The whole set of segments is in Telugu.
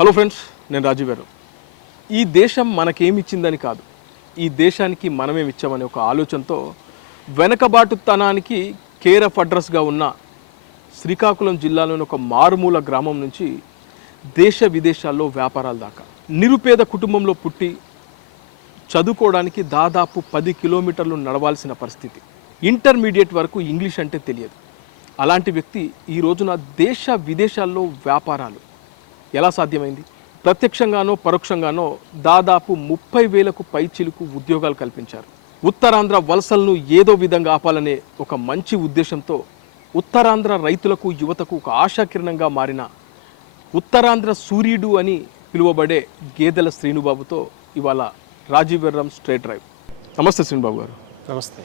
హలో ఫ్రెండ్స్, నేను రాజీవ్ గారు. ఈ దేశం మనకేమిచ్చిందని కాదు, ఈ దేశానికి మనమేమిచ్చామనే ఒక ఆలోచనతో వెనకబాటుతనానికి కేర్ ఆఫ్ అడ్రస్గా ఉన్న శ్రీకాకుళం జిల్లాలోని ఒక మారుమూల గ్రామం నుంచి దేశ విదేశాల్లో వ్యాపారాల దాకా నిరుపేద కుటుంబంలో పుట్టి చదువుకోవడానికి దాదాపు 10 కిలోమీటర్లు నడవాల్సిన పరిస్థితి. ఇంటర్మీడియట్ వరకు ఇంగ్లీష్ అంటే తెలియదు. అలాంటి వ్యక్తి ఈ రోజున దేశ విదేశాల్లో వ్యాపారాలు ఎలా సాధ్యమైంది? ప్రత్యక్షంగానో పరోక్షంగానో దాదాపు 30,000కు పైచిలుకు ఉద్యోగాలు కల్పించారు. ఉత్తరాంధ్ర వలసలను ఏదో విధంగా ఆపాలనే ఒక మంచి ఉద్దేశంతో ఉత్తరాంధ్ర రైతులకు యువతకు ఒక ఆశాకిరణంగా మారిన ఉత్తరాంధ్ర సూర్యుడు అని పిలువబడే గేదెల శ్రీనుబాబుతో ఇవాళ రాజీవ్ వెర్రం స్ట్రేట్ డ్రైవ్. నమస్తే శ్రీనుబాబు గారు. నమస్తే.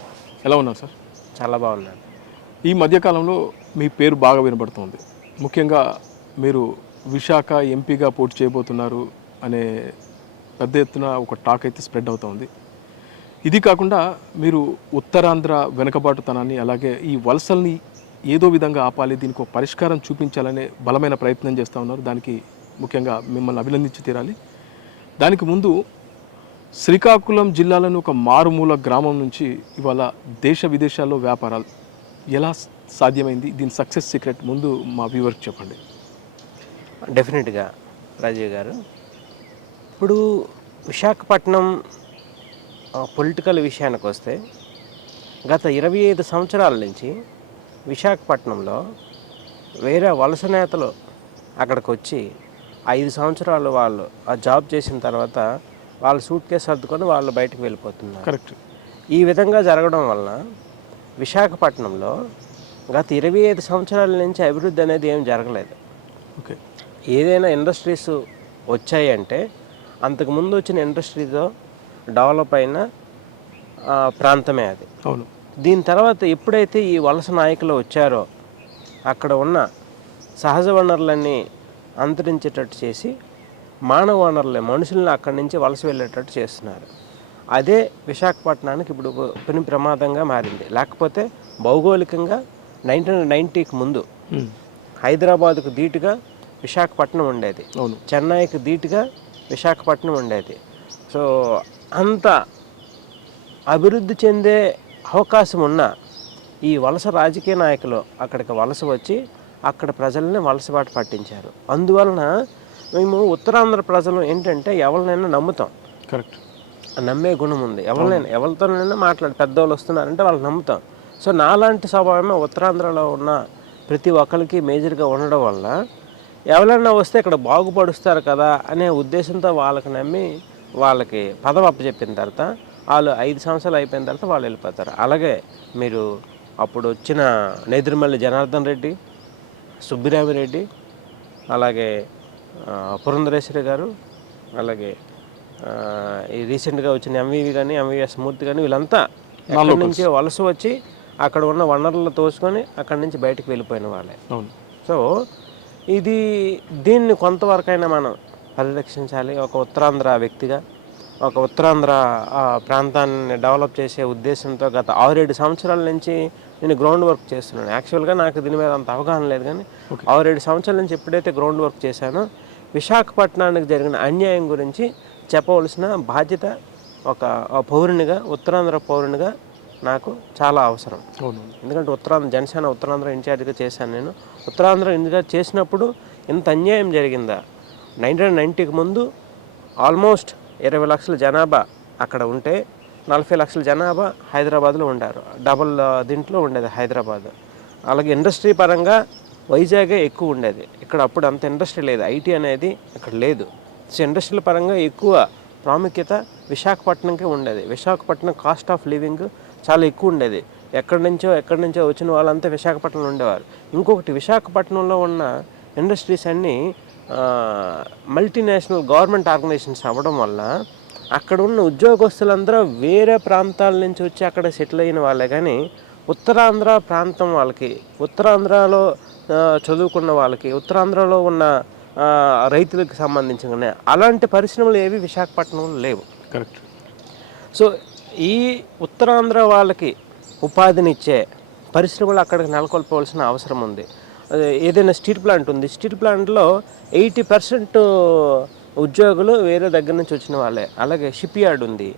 ఎలా ఉన్నారు సార్? చాలా బాగున్నాను. ఈ మధ్యకాలంలో మీ పేరు బాగా వినబడుతుంది. ముఖ్యంగా మీరు విశాఖ ఎంపీగా పోటీ చేయబోతున్నారు అనే పెద్ద ఎత్తున ఒక టాక్ అయితే స్ప్రెడ్ అవుతుంది. ఇది కాకుండా మీరు ఉత్తరాంధ్ర వెనుకబాటుతనాన్ని, అలాగే ఈ వలసల్ని ఏదో విధంగా ఆపాలి, దీనికి ఒక పరిష్కారం చూపించాలనే బలమైన ప్రయత్నం చేస్తూ ఉన్నారు. దానికి ముఖ్యంగా మిమ్మల్ని అభినందించి తీరాలి. దానికి ముందు శ్రీకాకుళం జిల్లాలోని ఒక మారుమూల గ్రామం నుంచి ఇవాళ దేశ విదేశాల్లో వ్యాపారాలు ఎలా సాధ్యమైంది? దీని సక్సెస్ సీక్రెట్ ముందు మా వ్యూవర్కి చెప్పండి. డెఫినెట్గా రాజీవ్ గారు, ఇప్పుడు విశాఖపట్నం పొలిటికల్ విషయానికి వస్తే గత 25 సంవత్సరాల నుంచి విశాఖపట్నంలో వేరే వలస నేతలు అక్కడికి వచ్చి 5 సంవత్సరాలు వాళ్ళు ఆ జాబ్ చేసిన తర్వాత వాళ్ళు సూట్ కేసు సర్దుకొని వాళ్ళు బయటకు వెళ్ళిపోతున్నారు. కరెక్ట్. ఈ విధంగా జరగడం వలన విశాఖపట్నంలో గత 25 సంవత్సరాల నుంచి అభివృద్ధి అనేది ఏం జరగలేదు. ఓకే. ఏదైనా ఇండస్ట్రీస్ వచ్చాయంటే అంతకుముందు వచ్చిన ఇండస్ట్రీతో డెవలప్ అయిన ప్రాంతమే అది. అవును. దీని తర్వాత ఎప్పుడైతే ఈ వలస నాయకులు వచ్చారో అక్కడ ఉన్న సహజ వనరులన్నీ అంతరించేటట్టు చేసి మానవ వనరులే మనుషుల్ని అక్కడి నుంచి వలస వెళ్ళేటట్టు చేస్తున్నారు. అదే విశాఖపట్నానికి ఇప్పుడు పెను ప్రమాదంగా మారింది. లేకపోతే భౌగోళికంగా 1990కి ముందు హైదరాబాద్కు ధీటుగా విశాఖపట్నం ఉండేది, చెన్నైకి ధీటుగా విశాఖపట్నం ఉండేది. సో అంత అభివృద్ధి చెందే అవకాశం ఉన్న ఈ వలస రాజకీయ నాయకులు అక్కడికి వలస వచ్చి అక్కడ ప్రజల్ని వలసబాటు పట్టించారు. అందువలన మేము ఉత్తరాంధ్ర ప్రజలు ఏంటంటే ఎవరినైనా నమ్ముతాం. కరెక్ట్. నమ్మే గుణం ఉంది. ఎవరితోనైనా పెద్దవాళ్ళు వస్తున్నారంటే వాళ్ళు నమ్ముతాం. సో నాలాంటి స్వభావమే ఉత్తరాంధ్రలో ఉన్న ప్రతి ఒక్కరికి మేజర్గా ఉండడం వల్ల ఎవరైనా వస్తే ఇక్కడ బాగుపడుస్తారు కదా అనే ఉద్దేశంతో వాళ్ళకి నమ్మి వాళ్ళకి పదవి అప్పచెప్పిన తర్వాత వాళ్ళు 5 సంవత్సరాలు అయిపోయిన తర్వాత వాళ్ళు వెళ్ళిపోతారు. అలాగే మీరు అప్పుడు వచ్చిన నేదురుమల్లి జనార్దన్ రెడ్డి, సుబ్బిరామిరెడ్డి, అలాగే పురంధరేశ్వరి గారు, అలాగే ఈ రీసెంట్గా వచ్చిన ఎంవివి కానీ ఎంవిఎస్ మూర్తి కానీ వీళ్ళంతా అక్కడి నుంచి వలస వచ్చి అక్కడ ఉన్న వనరులు తోసుకొని అక్కడి నుంచి బయటకు వెళ్ళిపోయిన వాళ్ళే. సో దీన్ని కొంతవరకైనా మనం పరిరక్షించాలి. ఒక ఉత్తరాంధ్ర వ్యక్తిగా ఒక ఉత్తరాంధ్ర ప్రాంతాన్ని డెవలప్ చేసే ఉద్దేశంతో గత 6-7 సంవత్సరాల నుంచి నేను గ్రౌండ్ వర్క్ చేస్తున్నాను. యాక్చువల్గా నాకు దీని మీద అంత అవగాహన లేదు, కానీ 6-7 సంవత్సరాల నుంచి ఎప్పుడైతే గ్రౌండ్ వర్క్ చేశానో విశాఖపట్నానికి జరిగిన అన్యాయం గురించి చెప్పవలసిన బాధ్యత ఒక పౌరునిగా, ఉత్తరాంధ్ర పౌరునిగా నాకు చాలా అవసరం. ఎందుకంటే జనసేన ఉత్తరాంధ్ర ఇన్ఛార్జిగా చేశాను. నేను ఉత్తరాంధ్ర ఇన్ఛార్జ్ చేసినప్పుడు ఇంత అన్యాయం జరిగిందా? 1990కి ముందు ఆల్మోస్ట్ 20 లక్షల జనాభా అక్కడ ఉంటే 40 లక్షల జనాభా హైదరాబాద్లో ఉండారు. డబల్ దీంట్లో ఉండేది హైదరాబాద్. అలాగే ఇండస్ట్రీ పరంగా వైజాగే ఎక్కువ ఉండేది. ఇక్కడ అప్పుడు అంత ఇండస్ట్రీ లేదు, ఐటీ అనేది ఇక్కడ లేదు. సో ఇండస్ట్రీల పరంగా ఎక్కువ ప్రాముఖ్యత విశాఖపట్నంకే ఉండేది. విశాఖపట్నం కాస్ట్ ఆఫ్ లివింగ్ చాలా ఎక్కువ ఉండేది. ఎక్కడి నుంచో వచ్చిన వాళ్ళంతా విశాఖపట్నంలో ఉండేవారు. ఇంకొకటి, విశాఖపట్నంలో ఉన్న ఇండస్ట్రీస్ అన్నీ మల్టీనేషనల్ గవర్నమెంట్ ఆర్గనైజేషన్స్ అవ్వడం వల్ల అక్కడ ఉన్న ఉద్యోగస్తులందరూ వేరే ప్రాంతాల నుంచి వచ్చి అక్కడ సెటిల్ అయిన వాళ్ళే. కానీ ఉత్తరాంధ్ర ప్రాంతం వాళ్ళకి, ఉత్తరాంధ్రలో చదువుకున్న వాళ్ళకి, ఉత్తరాంధ్రలో ఉన్న రైతులకు సంబంధించిన అలాంటి పరిశ్రమలు ఏవి విశాఖపట్నంలో లేవు. కరెక్ట్. సో ఈ ఉత్తరాంధ్ర వాళ్ళకి ఉపాధినిచ్చే పరిశ్రమలు అక్కడికి నెలకొల్పవలసిన అవసరం ఉంది. ఏదైనా స్టీల్ ప్లాంట్ ఉంది, స్టీల్ ప్లాంట్లో 80% ఉద్యోగులు వేరే దగ్గర నుంచి వచ్చిన వాళ్ళే. అలాగే షిప్ యార్డ్ ఉంది.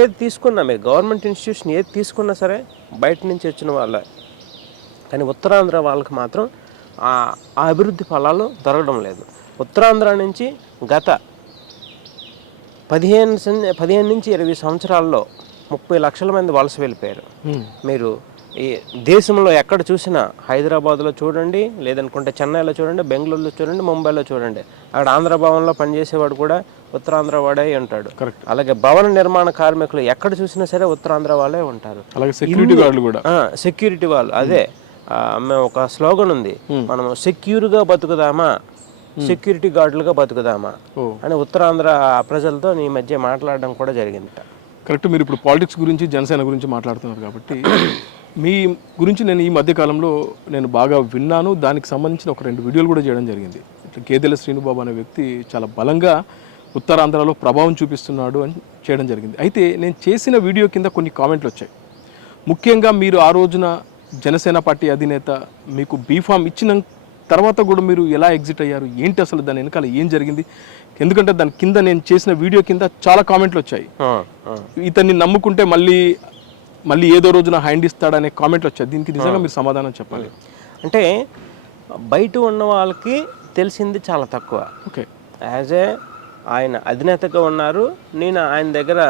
ఏది తీసుకున్నా మీరు గవర్నమెంట్ ఇన్స్టిట్యూషన్ ఏది తీసుకున్నా సరే బయట నుంచి వచ్చిన వాళ్ళే. కానీ ఉత్తరాంధ్ర వాళ్ళకి మాత్రం ఆ అభివృద్ధి ఫలాలు దొరకడం లేదు. ఉత్తరాంధ్ర నుంచి గత 15 నుంచి 20 సంవత్సరాల్లో 30 లక్షల మంది వలస వెళ్ళిపోయారు. మీరు ఈ దేశంలో ఎక్కడ చూసినా హైదరాబాద్లో చూడండి, లేదనుకుంటే చెన్నైలో చూడండి, బెంగళూరులో చూడండి, ముంబైలో చూడండి, అక్కడ ఆంధ్ర భవన్లో పనిచేసేవాడు కూడా ఉత్తరాంధ్ర వాడే ఉంటాడు. అలాగే భవన నిర్మాణ కార్మికులు ఎక్కడ చూసినా సరే ఉత్తరాంధ్ర వాళ్ళే ఉంటారు. అలాగే సెక్యూరిటీ గార్డులు కూడా, సెక్యూరిటీ వాళ్ళు అదే మేము ఒక స్లోగన్ ఉంది, మనం సెక్యూర్గా బతుకుదామా, సెక్యూరిటీ గార్డులుగా బతుకుదామా అని ఉత్తరాంధ్ర ప్రజలతో ఈ మధ్య మాట్లాడడం కూడా జరిగింది. కరెక్ట్. మీరు ఇప్పుడు పాలిటిక్స్ గురించి, జనసేన గురించి మాట్లాడుతున్నారు కాబట్టి మీ గురించి నేను ఈ మధ్యకాలంలో నేను బాగా విన్నాను. దానికి సంబంధించిన ఒక 2 వీడియోలు కూడా చేయడం జరిగింది. ఇట్లా గేదెల శ్రీనుబాబు అనే వ్యక్తి చాలా బలంగా ఉత్తరాంధ్రలో ప్రభావం చూపిస్తున్నాడు అని చేయడం జరిగింది. అయితే నేను చేసిన వీడియో కింద కొన్ని కామెంట్లు వచ్చాయి. ముఖ్యంగా మీరు ఆ రోజున జనసేన పార్టీ అధినేత మీకు బీఫామ్ ఇచ్చిన తర్వాత కూడా మీరు ఎలా ఎగ్జిట్ అయ్యారు, ఏంటి అసలు దాని వెనకాల ఏం జరిగింది? ఎందుకంటే దాని కింద నేను చేసిన వీడియో కింద చాలా కామెంట్లు వచ్చాయి. ఇతన్ని నమ్ముకుంటే మళ్ళీ ఏదో రోజున హ్యాండ్ ఇస్తాడనే కామెంట్లు వచ్చాయి. దీనికి నిజంగా మీరు సమాధానం చెప్పాలి. అంటే బయట ఉన్న వాళ్ళకి తెలిసింది చాలా తక్కువ. ఓకే, యాజ్ ఏ ఆయన అధినేతగా ఉన్నారు, నేను ఆయన దగ్గర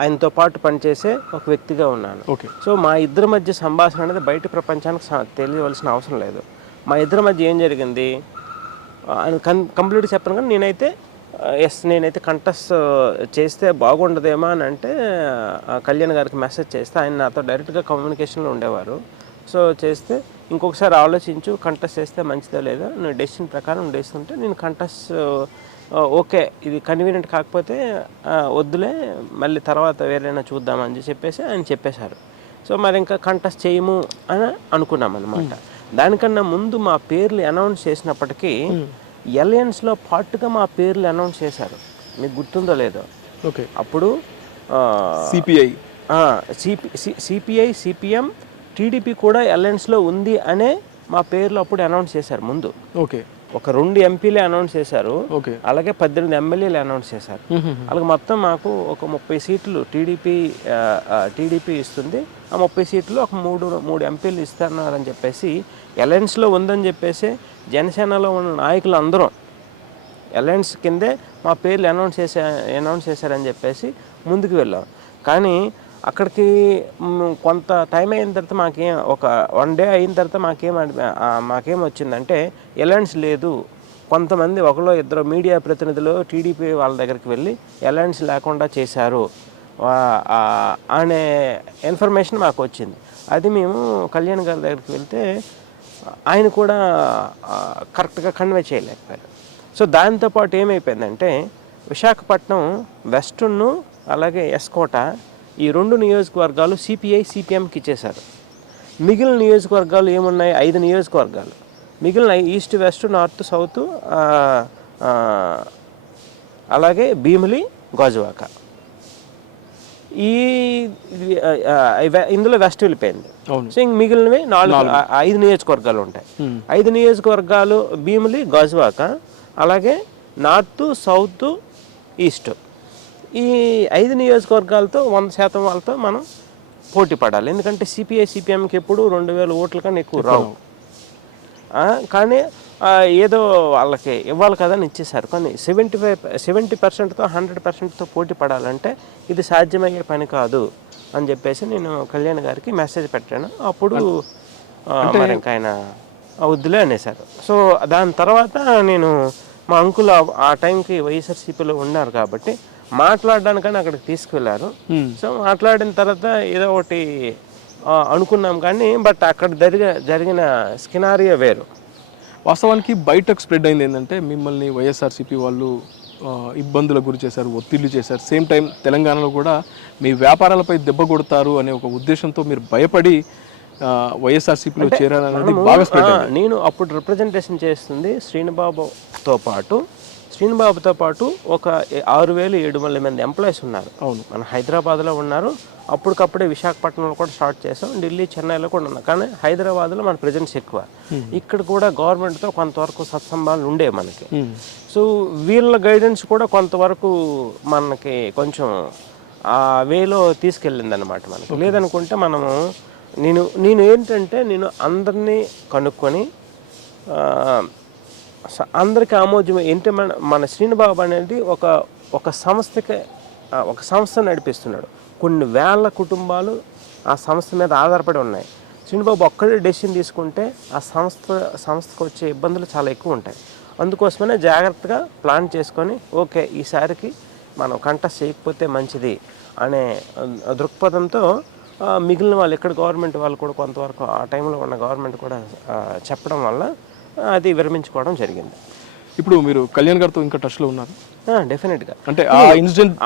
ఆయనతో పాటు పనిచేసే ఒక వ్యక్తిగా ఉన్నాను. ఓకే, సో మా ఇద్దరి మధ్య సంభాషణ అనేది బయట ప్రపంచానికి తెలియవలసిన అవసరం లేదు. మా ఇద్దరి మధ్య ఏం జరిగింది ఆయన కంప్లీట్గా చెప్పను. కానీ నేనైతే కంటెస్ట్ చేస్తే బాగుండదేమో అని అంటే కళ్యాణ్ గారికి మెసేజ్ చేస్తే ఆయన నాతో డైరెక్ట్గా కమ్యూనికేషన్లో ఉండేవారు. సో చేస్తే ఇంకొకసారి ఆలోచించు, కంటెస్ట్ చేస్తే మంచిదా లేదా, నేను డెసిషన్ ప్రకారం చేస్తుంటే నేను కంటెస్ట్ ఓకే ఇది కన్వీనియంట్ కాకపోతే వద్దులే, మళ్ళీ తర్వాత వేరేనా చూద్దామని చెప్పేసి ఆయన చెప్పేశారు. సో మరి ఇంకా కంటెస్ట్ చేయము అని అనుకున్నాం అనమాట. దానికన్నా ముందు మా పేర్లు అనౌన్స్ చేసినప్పటికీ ఎలయన్స్లో పార్ట్గా మా పేర్లు అనౌన్స్ చేశారు. మీకు గుర్తుందో లేదో? ఓకే, అప్పుడు సిపిఐ, సిపిఎం, టీడీపీ కూడా ఎలయన్స్లో ఉంది అనే మా పేర్లు అప్పుడు అనౌన్స్ చేశారు ముందు. ఓకే, ఒక 2 ఎంపీలే అనౌన్స్ చేశారు. ఓకే, అలాగే 18 ఎమ్మెల్యేలు అనౌన్స్ చేశారు. అలాగే మొత్తం మాకు ఒక 30 సీట్లు టీడీపీ ఇస్తుంది. ఆ 30 సీట్లు ఒక 3 ఎంపీలు ఇస్తున్నారని చెప్పేసి అలయన్స్లో ఉందని చెప్పేసి జనసేనలో ఉన్న నాయకులు అందరం అలయన్స్ కిందే మా పేర్లు అనౌన్స్ చేశారని చెప్పేసి ముందుకు వెళ్ళాం. కానీ అక్కడికి కొంత టైం అయిన తర్వాత ఒక 1 డే అయిన తర్వాత మాకేం వచ్చిందంటే అలయన్స్ లేదు. కొంతమంది 1-2 మీడియా ప్రతినిధులు టీడీపీ వాళ్ళ దగ్గరికి వెళ్ళి అలయన్స్ లేకుండా చేశారు అనే ఇన్ఫర్మేషన్ మాకు వచ్చింది. అది మేము కళ్యాణ్ గారి దగ్గరికి వెళ్తే ఆయన కూడా కరెక్ట్గా కన్వే చేయలేకపోయారు. సో దాంతోపాటు ఏమైపోయిందంటే విశాఖపట్నం వెస్టును అలాగే ఎస్కోట ఈ 2 నియోజకవర్గాలు సిపిఐ, సిపిఎంకి ఇచ్చేశారు. మిగిలిన నియోజకవర్గాలు ఏమున్నాయి? 5 నియోజకవర్గాలు. మిగిలిన ఈస్ట్, వెస్ట్, నార్త్, సౌత్, అలాగే భీమిలి, గాజువాక. ఇందులో వెస్ట్ వెళ్ళిపోయింది. సో ఇంక మిగిలినవి 5 నియోజకవర్గాలు ఉంటాయి. 5 నియోజకవర్గాలు భీమిలి, గాజువాక, అలాగే నార్త్, సౌత్, ఈస్ట్. ఈ 5 నియోజకవర్గాలతో 100% వాళ్ళతో మనం పోటీ పడాలి. ఎందుకంటే సిపిఐ, సిపిఎంకి ఎప్పుడు 2000 ఓట్ల కన్నా ఎక్కువ రావు. కానీ ఏదో వాళ్ళకి ఇవ్వాలి కదా అని ఇచ్చేసారు. కానీ 70%తో 100%తో పోటీ పడాలంటే ఇది సాధ్యమయ్యే పని కాదు అని చెప్పేసి నేను కళ్యాణ్ గారికి మెసేజ్ పెట్టాను. అప్పుడు మరి ఇంకా ఆయన వద్దులే అనేసారు. సో దాని తర్వాత నేను మా అంకుల్ ఆ టైంకి వైఎస్ఆర్సీపీలో ఉన్నారు కాబట్టి మాట్లాడడానికని అక్కడికి తీసుకువెళ్ళారు. సో మాట్లాడిన తర్వాత ఏదో ఒకటి అనుకున్నాం కానీ బట్ అక్కడ జరిగిన స్కినారియో వేరు. వాస్తవానికి బయటకు స్ప్రెడ్ అయింది ఏంటంటే మిమ్మల్ని వైఎస్ఆర్సీపీ వాళ్ళు ఇబ్బందులకు గురి చేశారు, ఒత్తిళ్లు చేశారు. సేమ్ టైం తెలంగాణలో కూడా మీ వ్యాపారాలపై దెబ్బ కొడతారు అనే ఒక ఉద్దేశంతో మీరు భయపడి వైఎస్ఆర్సీపీలో చేరారనేది బాగా స్ప్రెడ్ అయింది. నేను అప్పుడు రిప్రజెంటేషన్ చేస్తుంది శ్రీనుబాబుతో పాటు శ్రీనుబాబుతో పాటు ఒక 6,000-7,000 మంది ఎంప్లాయీస్ ఉన్నారు. అవును. మన హైదరాబాద్లో ఉన్నారు. అప్పటికప్పుడే విశాఖపట్నంలో కూడా స్టార్ట్ చేసాం, ఢిల్లీ, చెన్నైలో కూడా ఉన్నాం. కానీ హైదరాబాద్లో మన ప్రెజెన్స్ ఎక్కువ. ఇక్కడ కూడా గవర్నమెంట్తో కొంతవరకు సత్సంబాలు ఉండేవి మనకి. సో వీళ్ళ గైడెన్స్ కూడా కొంతవరకు మనకి కొంచెం ఆ వేలో తీసుకెళ్ళింది అనమాట మనకి. లేదనుకుంటే మనము నేను ఏంటంటే నేను అందరినీ కనుక్కొని అందరికీ ఆమోదం ఏంటి, మన శ్రీనుబాబు అనేది ఒక సంస్థ నడిపిస్తున్నాడు. కొన్ని వేల కుటుంబాలు ఆ సంస్థ మీద ఆధారపడి ఉన్నాయి. శ్రీనుబాబు ఒక్కడే డెసిషన్ తీసుకుంటే ఆ సంస్థకు వచ్చే ఇబ్బందులు చాలా ఎక్కువ ఉంటాయి. అందుకోసమే జాగ్రత్తగా ప్లాన్ చేసుకొని ఓకే ఈసారికి మనం కంటెస్ట్ చేయకపోతే మంచిది అనే దృక్పథంతో మిగిలిన వాళ్ళు ఇక్కడ గవర్నమెంట్ వాళ్ళు కూడా కొంతవరకు ఆ టైంలో ఉన్న గవర్నమెంట్ కూడా చెప్పడం వల్ల అది విరమించుకోవడం జరిగింది. ఇప్పుడు మీరు కళ్యాణ్ గారితో ఇంకా టచ్లో ఉన్నారు? డెఫినెట్గా. అంటే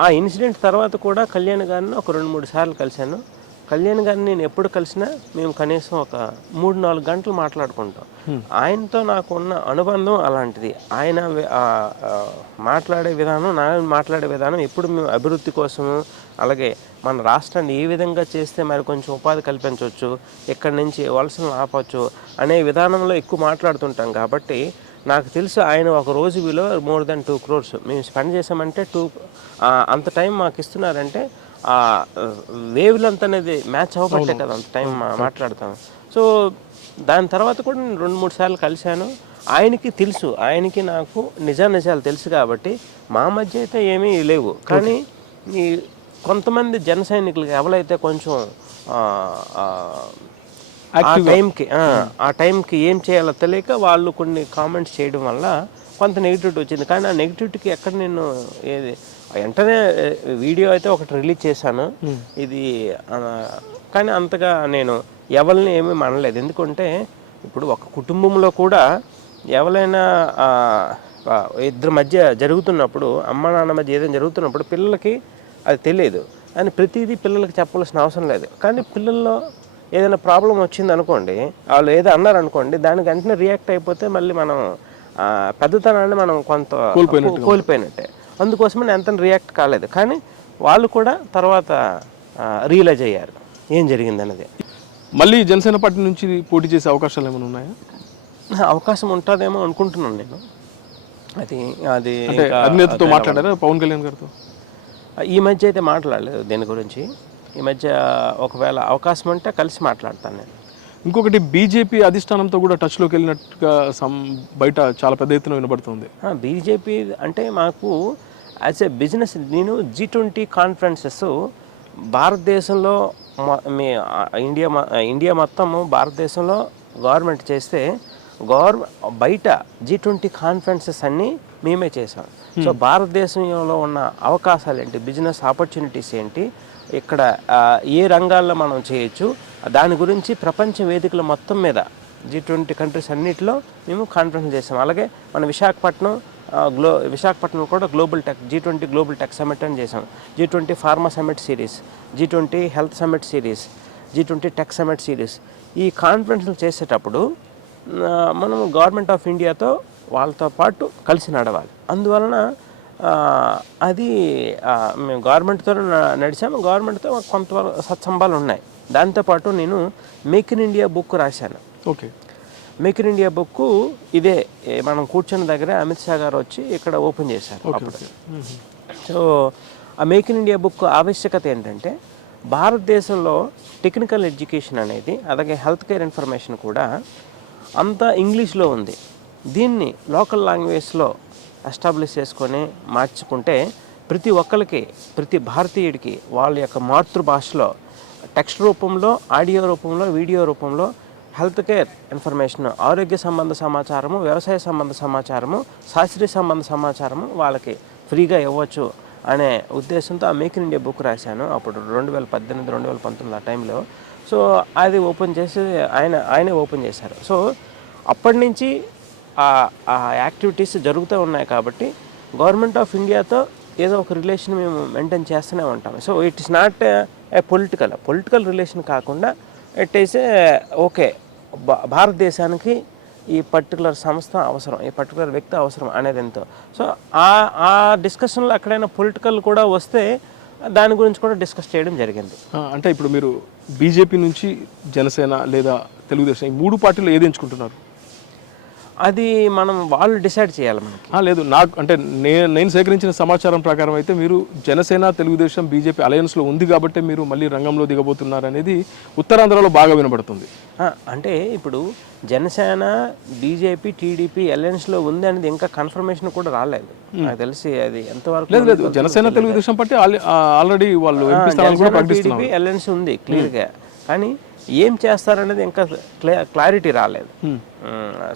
ఆ ఇన్సిడెంట్ తర్వాత కూడా కళ్యాణ్ గారిని ఒక 2-3 సార్లు కలిశాను. కళ్యాణ్ గారిని నేను ఎప్పుడు కలిసినా మేము కనీసం ఒక 3-4 గంటలు మాట్లాడుకుంటాం. ఆయనతో నాకు ఉన్న అనుబంధం అలాంటిది. ఆయన మాట్లాడే విధానం, నా మాట్లాడే విధానం ఎప్పుడు మేము అభివృద్ధి కోసము, అలాగే మన రాష్ట్రాన్ని ఏ విధంగా చేస్తే మరి కొంచెం ఉపాధి కల్పించవచ్చు, ఎక్కడి నుంచి వలసలను ఆపవచ్చు అనే విధానంలో ఎక్కువ మాట్లాడుతుంటాం. కాబట్టి నాకు తెలుసు ఆయన ఒక రోజు విలువ more than 2 crores మేము స్పెండ్ చేసామంటే అంత టైం మాకు ఇస్తున్నారంటే ఆ వేవ్ లెంత్ అనేది మ్యాచ్ అవ్వబట్టే కదా అంత టైం మాట్లాడతాం. సో దాని తర్వాత కూడా నేను 2-3 సార్లు కలిశాను. ఆయనకి తెలుసు, ఆయనకి నాకు నిజాలు తెలుసు కాబట్టి మా మధ్య అయితే ఏమీ లేవు. కానీ ఈ కొంతమంది జన సైనికులకి ఎవరైతే కొంచెం ఆ టైంకి ఏం చేయాలో తెలియక వాళ్ళు కొన్ని కామెంట్స్ చేయడం వల్ల కొంత నెగిటివిటీ వచ్చింది. కానీ ఆ నెగిటివిటీకి ఎక్కడ నేను వెంటనే వీడియో అయితే ఒకటి రిలీజ్ చేశాను ఇది. కానీ అంతగా నేను ఎవరిని ఏమీ మనలేదు. ఎందుకంటే ఇప్పుడు ఒక కుటుంబంలో కూడా ఎవరైనా ఇద్దరి మధ్య జరుగుతున్నప్పుడు, అమ్మ నాన్న మధ్య ఏదైనా జరుగుతున్నప్పుడు పిల్లలకి అది తెలియదు అని ప్రతిదీ పిల్లలకి చెప్పాల్సిన అవసరం లేదు. కానీ పిల్లల్లో ఏదైనా ప్రాబ్లం వచ్చింది అనుకోండి, వాళ్ళు ఏదో అన్నారనుకోండి, దానికి వెంటనే రియాక్ట్ అయిపోతే మళ్ళీ మనం పెద్దతనాన్ని మనం కొంత కోల్పోయినట్టే. అందుకోసమే నేను ఎంత రియాక్ట్ కాలేదు. కానీ వాళ్ళు కూడా తర్వాత రియలైజ్ అయ్యారు ఏం జరిగింది అన్నది. మళ్ళీ జనసేన పార్టీ నుంచి పోటీ చేసే అవకాశాలు ఏమైనా ఉన్నాయా? అవకాశం ఉంటుందేమో అనుకుంటున్నాను నేను. అది అధినేతతో మాట్లాడారా పవన్ కళ్యాణ్ గారితో? ఈ మధ్య అయితే మాట్లాడలేదు దీని గురించి. ఈ మధ్య ఒకవేళ అవకాశం ఉంటే కలిసి మాట్లాడతాను నేను. ఇంకొకటి, బీజేపీ అధిష్టానంతో కూడా టచ్లోకి వెళ్ళినట్టుగా బయట చాలా పెద్ద ఎత్తున వినబడుతుంది. బీజేపీ అంటే మాకు యాజ్ ఏ బిజినెస్, నేను G20 కాన్ఫరెన్సెస్ భారతదేశంలో ఇండియా మొత్తము భారతదేశంలో గవర్నమెంట్ చేస్తే బయట G20 కాన్ఫరెన్సెస్ అన్నీ మేమే చేసాం. సో భారతదేశంలో ఉన్న అవకాశాలు ఏంటి, బిజినెస్ ఆపర్చునిటీస్ ఏంటి, ఇక్కడ ఏ రంగాల్లో మనం చేయొచ్చు, దాని గురించి ప్రపంచ వేదికల మొత్తం మీద G20 కంట్రీస్ అన్నిటిలో మేము కాన్ఫరెన్స్ చేసాం. అలాగే మన విశాఖపట్నం కూడా global tech G20 global tech summit అని చేసాం. G20 pharma summit series, G20 health summit series, G20 tech summit series. ఈ కాన్ఫరెన్స్లు చేసేటప్పుడు మనం గవర్నమెంట్ ఆఫ్ ఇండియాతో వాళ్ళతో పాటు కలిసి నడవాలి. అందువలన అది మేము గవర్నమెంట్తో నడిచాము. గవర్నమెంట్తో కొంతవరకు సత్సంబాలు ఉన్నాయి. దాంతోపాటు నేను మేక్ ఇన్ ఇండియా బుక్ రాశాను. Okay. Make in India book ఇదే మనం కూర్చున్న దగ్గర అమిత్ షా గారు వచ్చి ఇక్కడ ఓపెన్ చేశారు అప్పుడు. సో ఆ మేక్ ఇన్ ఇండియా బుక్ ఆవశ్యకత ఏంటంటే భారతదేశంలో టెక్నికల్ ఎడ్యుకేషన్ అనేది, అలాగే హెల్త్ కేర్ ఇన్ఫర్మేషన్ కూడా అంతా ఇంగ్లీష్లో ఉంది. దీన్ని లోకల్ లాంగ్వేజ్లో ఎస్టాబ్లిష్ చేసుకొని మార్చుకుంటే ప్రతి ఒక్కరికి, ప్రతి భారతీయుడికి వాళ్ళ యొక్క మాతృభాషలో టెక్స్ట్ రూపంలో, ఆడియో రూపంలో, వీడియో రూపంలో హెల్త్ కేర్ ఇన్ఫర్మేషన్, ఆరోగ్య సంబంధ సమాచారము, వ్యవసాయ సంబంధ సమాచారము, శాస్త్రీయ సంబంధ సమాచారము వాళ్ళకి ఫ్రీగా ఇవ్వచ్చు అనే ఉద్దేశంతో ఆ మేక్ ఇన్ ఇండియా బుక్ రాశాను అప్పుడు 2018-2019 ఆ టైంలో. సో అది ఓపెన్ చేసి ఆయనే ఓపెన్ చేశారు. సో అప్పటి నుంచి ఆ యాక్టివిటీస్ జరుగుతూ ఉన్నాయి. కాబట్టి గవర్నమెంట్ ఆఫ్ ఇండియాతో ఏదో ఒక రిలేషన్ మేము మెయింటైన్ చేస్తూనే ఉంటాము. So it is not a political relation కాకుండా ఇట్ ఈస్ ఓకే భారతదేశానికి ఈ పర్టికులర్ సంస్థ అవసరం, ఈ పర్టికులర్ వ్యక్తి అవసరం అనేది ఎంతో. సో ఆ డిస్కషన్లో ఎక్కడైనా పొలిటికల్ కూడా వస్తే దాని గురించి కూడా డిస్కస్ చేయడం జరిగింది. అంటే ఇప్పుడు మీరు బీజేపీ నుంచి జనసేన లేదా తెలుగుదేశం ఈ 3 పార్టీలు ఏది ఎంచుకుంటున్నారు? అది వాళ్ళు డిసైడ్ చేయాలి మనకి. లేదు, నాకు అంటే నేను సేకరించిన సమాచారం ప్రకారం అయితే మీరు జనసేన తెలుగుదేశం బీజేపీ అలయన్స్లో ఉంది కాబట్టి మీరు మళ్ళీ రంగంలో దిగబోతున్నారు అనేది ఉత్తరాంధ్రలో బాగా వినబడుతుంది. అంటే ఇప్పుడు జనసేన బీజేపీ టీడీపీ అలయన్స్లో ఉంది అనేది ఇంకా కన్ఫర్మేషన్ కూడా రాలేదు నాకు తెలిసి. అది ఎంతవరకు లేదు, జనసేన తెలుగుదేశం పార్టీ ఆల్రెడీ వాళ్ళు టీడీపీ అలయన్స్ ఉంది క్లియర్గా, కానీ ఏం చేస్తారనేది ఇంకా క్లారిటీ రాలేదు.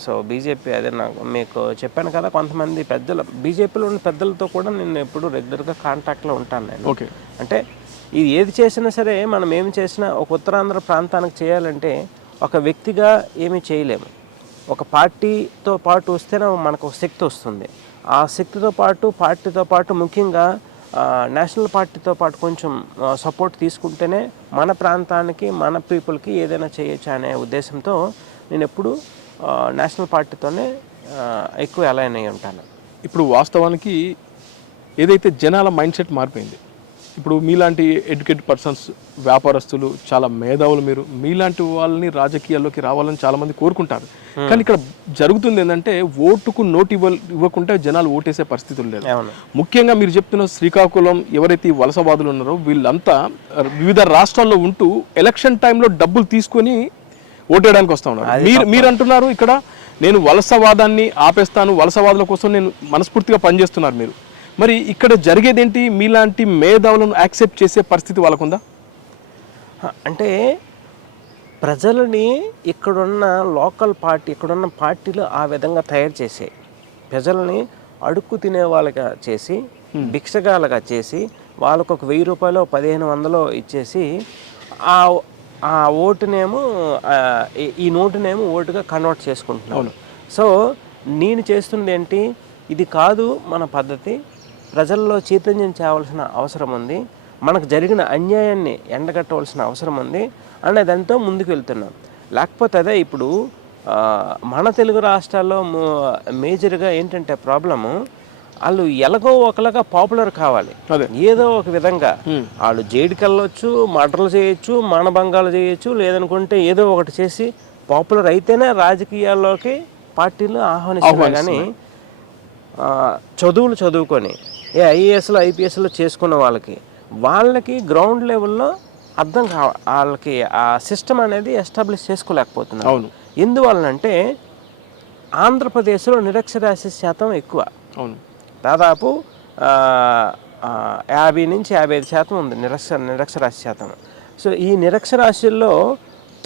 సో బీజేపీ అదే మీకు చెప్పాను కదా, కొంతమంది పెద్దలు బీజేపీలో ఉన్న పెద్దలతో కూడా నేను ఎప్పుడు రెగ్యులర్గా కాంటాక్ట్లో ఉంటాను నేను. ఓకే, అంటే ఇది ఏది చేసినా సరే మనం ఏమి చేసినా ఒక ఉత్తరాంధ్ర ప్రాంతానికి చేయాలంటే ఒక వ్యక్తిగా ఏమీ చేయలేము. ఒక పార్టీతో పాటు వస్తేనే మనకు ఒక శక్తి వస్తుంది. ఆ శక్తితో పాటు పార్టీతో పాటు ముఖ్యంగా నేషనల్ పార్టీతో పాటు కొంచెం సపోర్ట్ తీసుకుంటేనే మన ప్రాంతానికి మన పీపుల్కి ఏదైనా చేయొచ్చు అనే ఉద్దేశంతో నేను ఎప్పుడు నేషనల్ పార్టీతోనే ఎక్కువ అలైన్ అయి ఉంటాను. ఇప్పుడు వాస్తవానికి ఏదైతే జనాల మైండ్ సెట్ మారిపోయింది, ఇప్పుడు మీలాంటి ఎడ్యుకేటెడ్ పర్సన్స్, వ్యాపారస్తులు, చాలా మేధావులు, మీలాంటి వాళ్ళని రాజకీయాల్లోకి రావాలని చాలామంది కోరుకుంటారు. కానీ ఇక్కడ జరుగుతుంది ఏంటంటే ఓటుకు నోటు ఇవ్వకుంటే జనాలు ఓటేసే పరిస్థితులు లేదు. ముఖ్యంగా మీరు చెప్తున్న శ్రీకాకుళం ఎవరైతే వలసవాదులు ఉన్నారో వీళ్ళంతా వివిధ రాష్ట్రాల్లో ఉంటూ ఎలక్షన్ టైంలో డబ్బులు తీసుకొని ఓటేయడానికి వస్తూ ఉన్నారు. మీరు అంటున్నారు ఇక్కడ నేను వలసవాదాన్ని ఆపేస్తాను, వలసవాదుల కోసం నేను మనస్ఫూర్తిగా పనిచేస్తున్నారు మీరు. మరి ఇక్కడ జరిగేదేంటి? మీలాంటి మేధావులను యాక్సెప్ట్ చేసే పరిస్థితి వాళ్ళకుందా? అంటే ప్రజలని ఇక్కడున్న లోకల్ పార్టీ, ఇక్కడున్న పార్టీలు ఆ విధంగా తయారు చేసే ప్రజల్ని అడుక్కు తినే వాళ్ళగా చేసి, భిక్షగాలుగా చేసి, వాళ్ళకు ఒక 1000 రూపాయలు 1500 ఇచ్చేసి ఆ ఓటునేమో ఈ నోటునేమో ఓటుగా కన్వర్ట్ చేసుకుంటున్నాను. సో నేను చేస్తుంది ఏంటి, ఇది కాదు మన పద్ధతి, ప్రజల్లో చైతన్యం చేయవలసిన అవసరం ఉంది, మనకు జరిగిన అన్యాయాన్ని ఎండగట్టవలసిన అవసరం ఉంది అనే దాంతో ముందుకు వెళ్తున్నాం. లేకపోతే అదే ఇప్పుడు మన తెలుగు రాష్ట్రాల్లో మేజర్గా ఏంటంటే ప్రాబ్లము, వాళ్ళు ఎలాగో ఒకలాగా పాపులర్ కావాలి ఏదో ఒక విధంగా. వాళ్ళు జైలుకి వెళ్ళొచ్చు, మర్డర్లు చేయొచ్చు, మానభంగాలు చేయొచ్చు, లేదనుకుంటే ఏదో ఒకటి చేసి పాపులర్ అయితేనే రాజకీయాల్లోకి పార్టీలు ఆహ్వానిస్తున్నారు. కానీ చదువుకొని ఐఏఎస్లో ఐపీఎస్లో చేసుకున్న వాళ్ళకి గ్రౌండ్ లెవెల్లో అర్థం వాళ్ళకి ఆ సిస్టమ్ అనేది ఎస్టాబ్లిష్ చేసుకోలేకపోతున్నారు. అవును, ఎందువలనంటే ఆంధ్రప్రదేశ్లో నిరక్షరాస్యత శాతం ఎక్కువ. అవును, దాదాపు 50 నుంచి 55% ఉంది నిరక్షరాస్యత శాతం. సో ఈ నిరక్షరాస్యుల్లో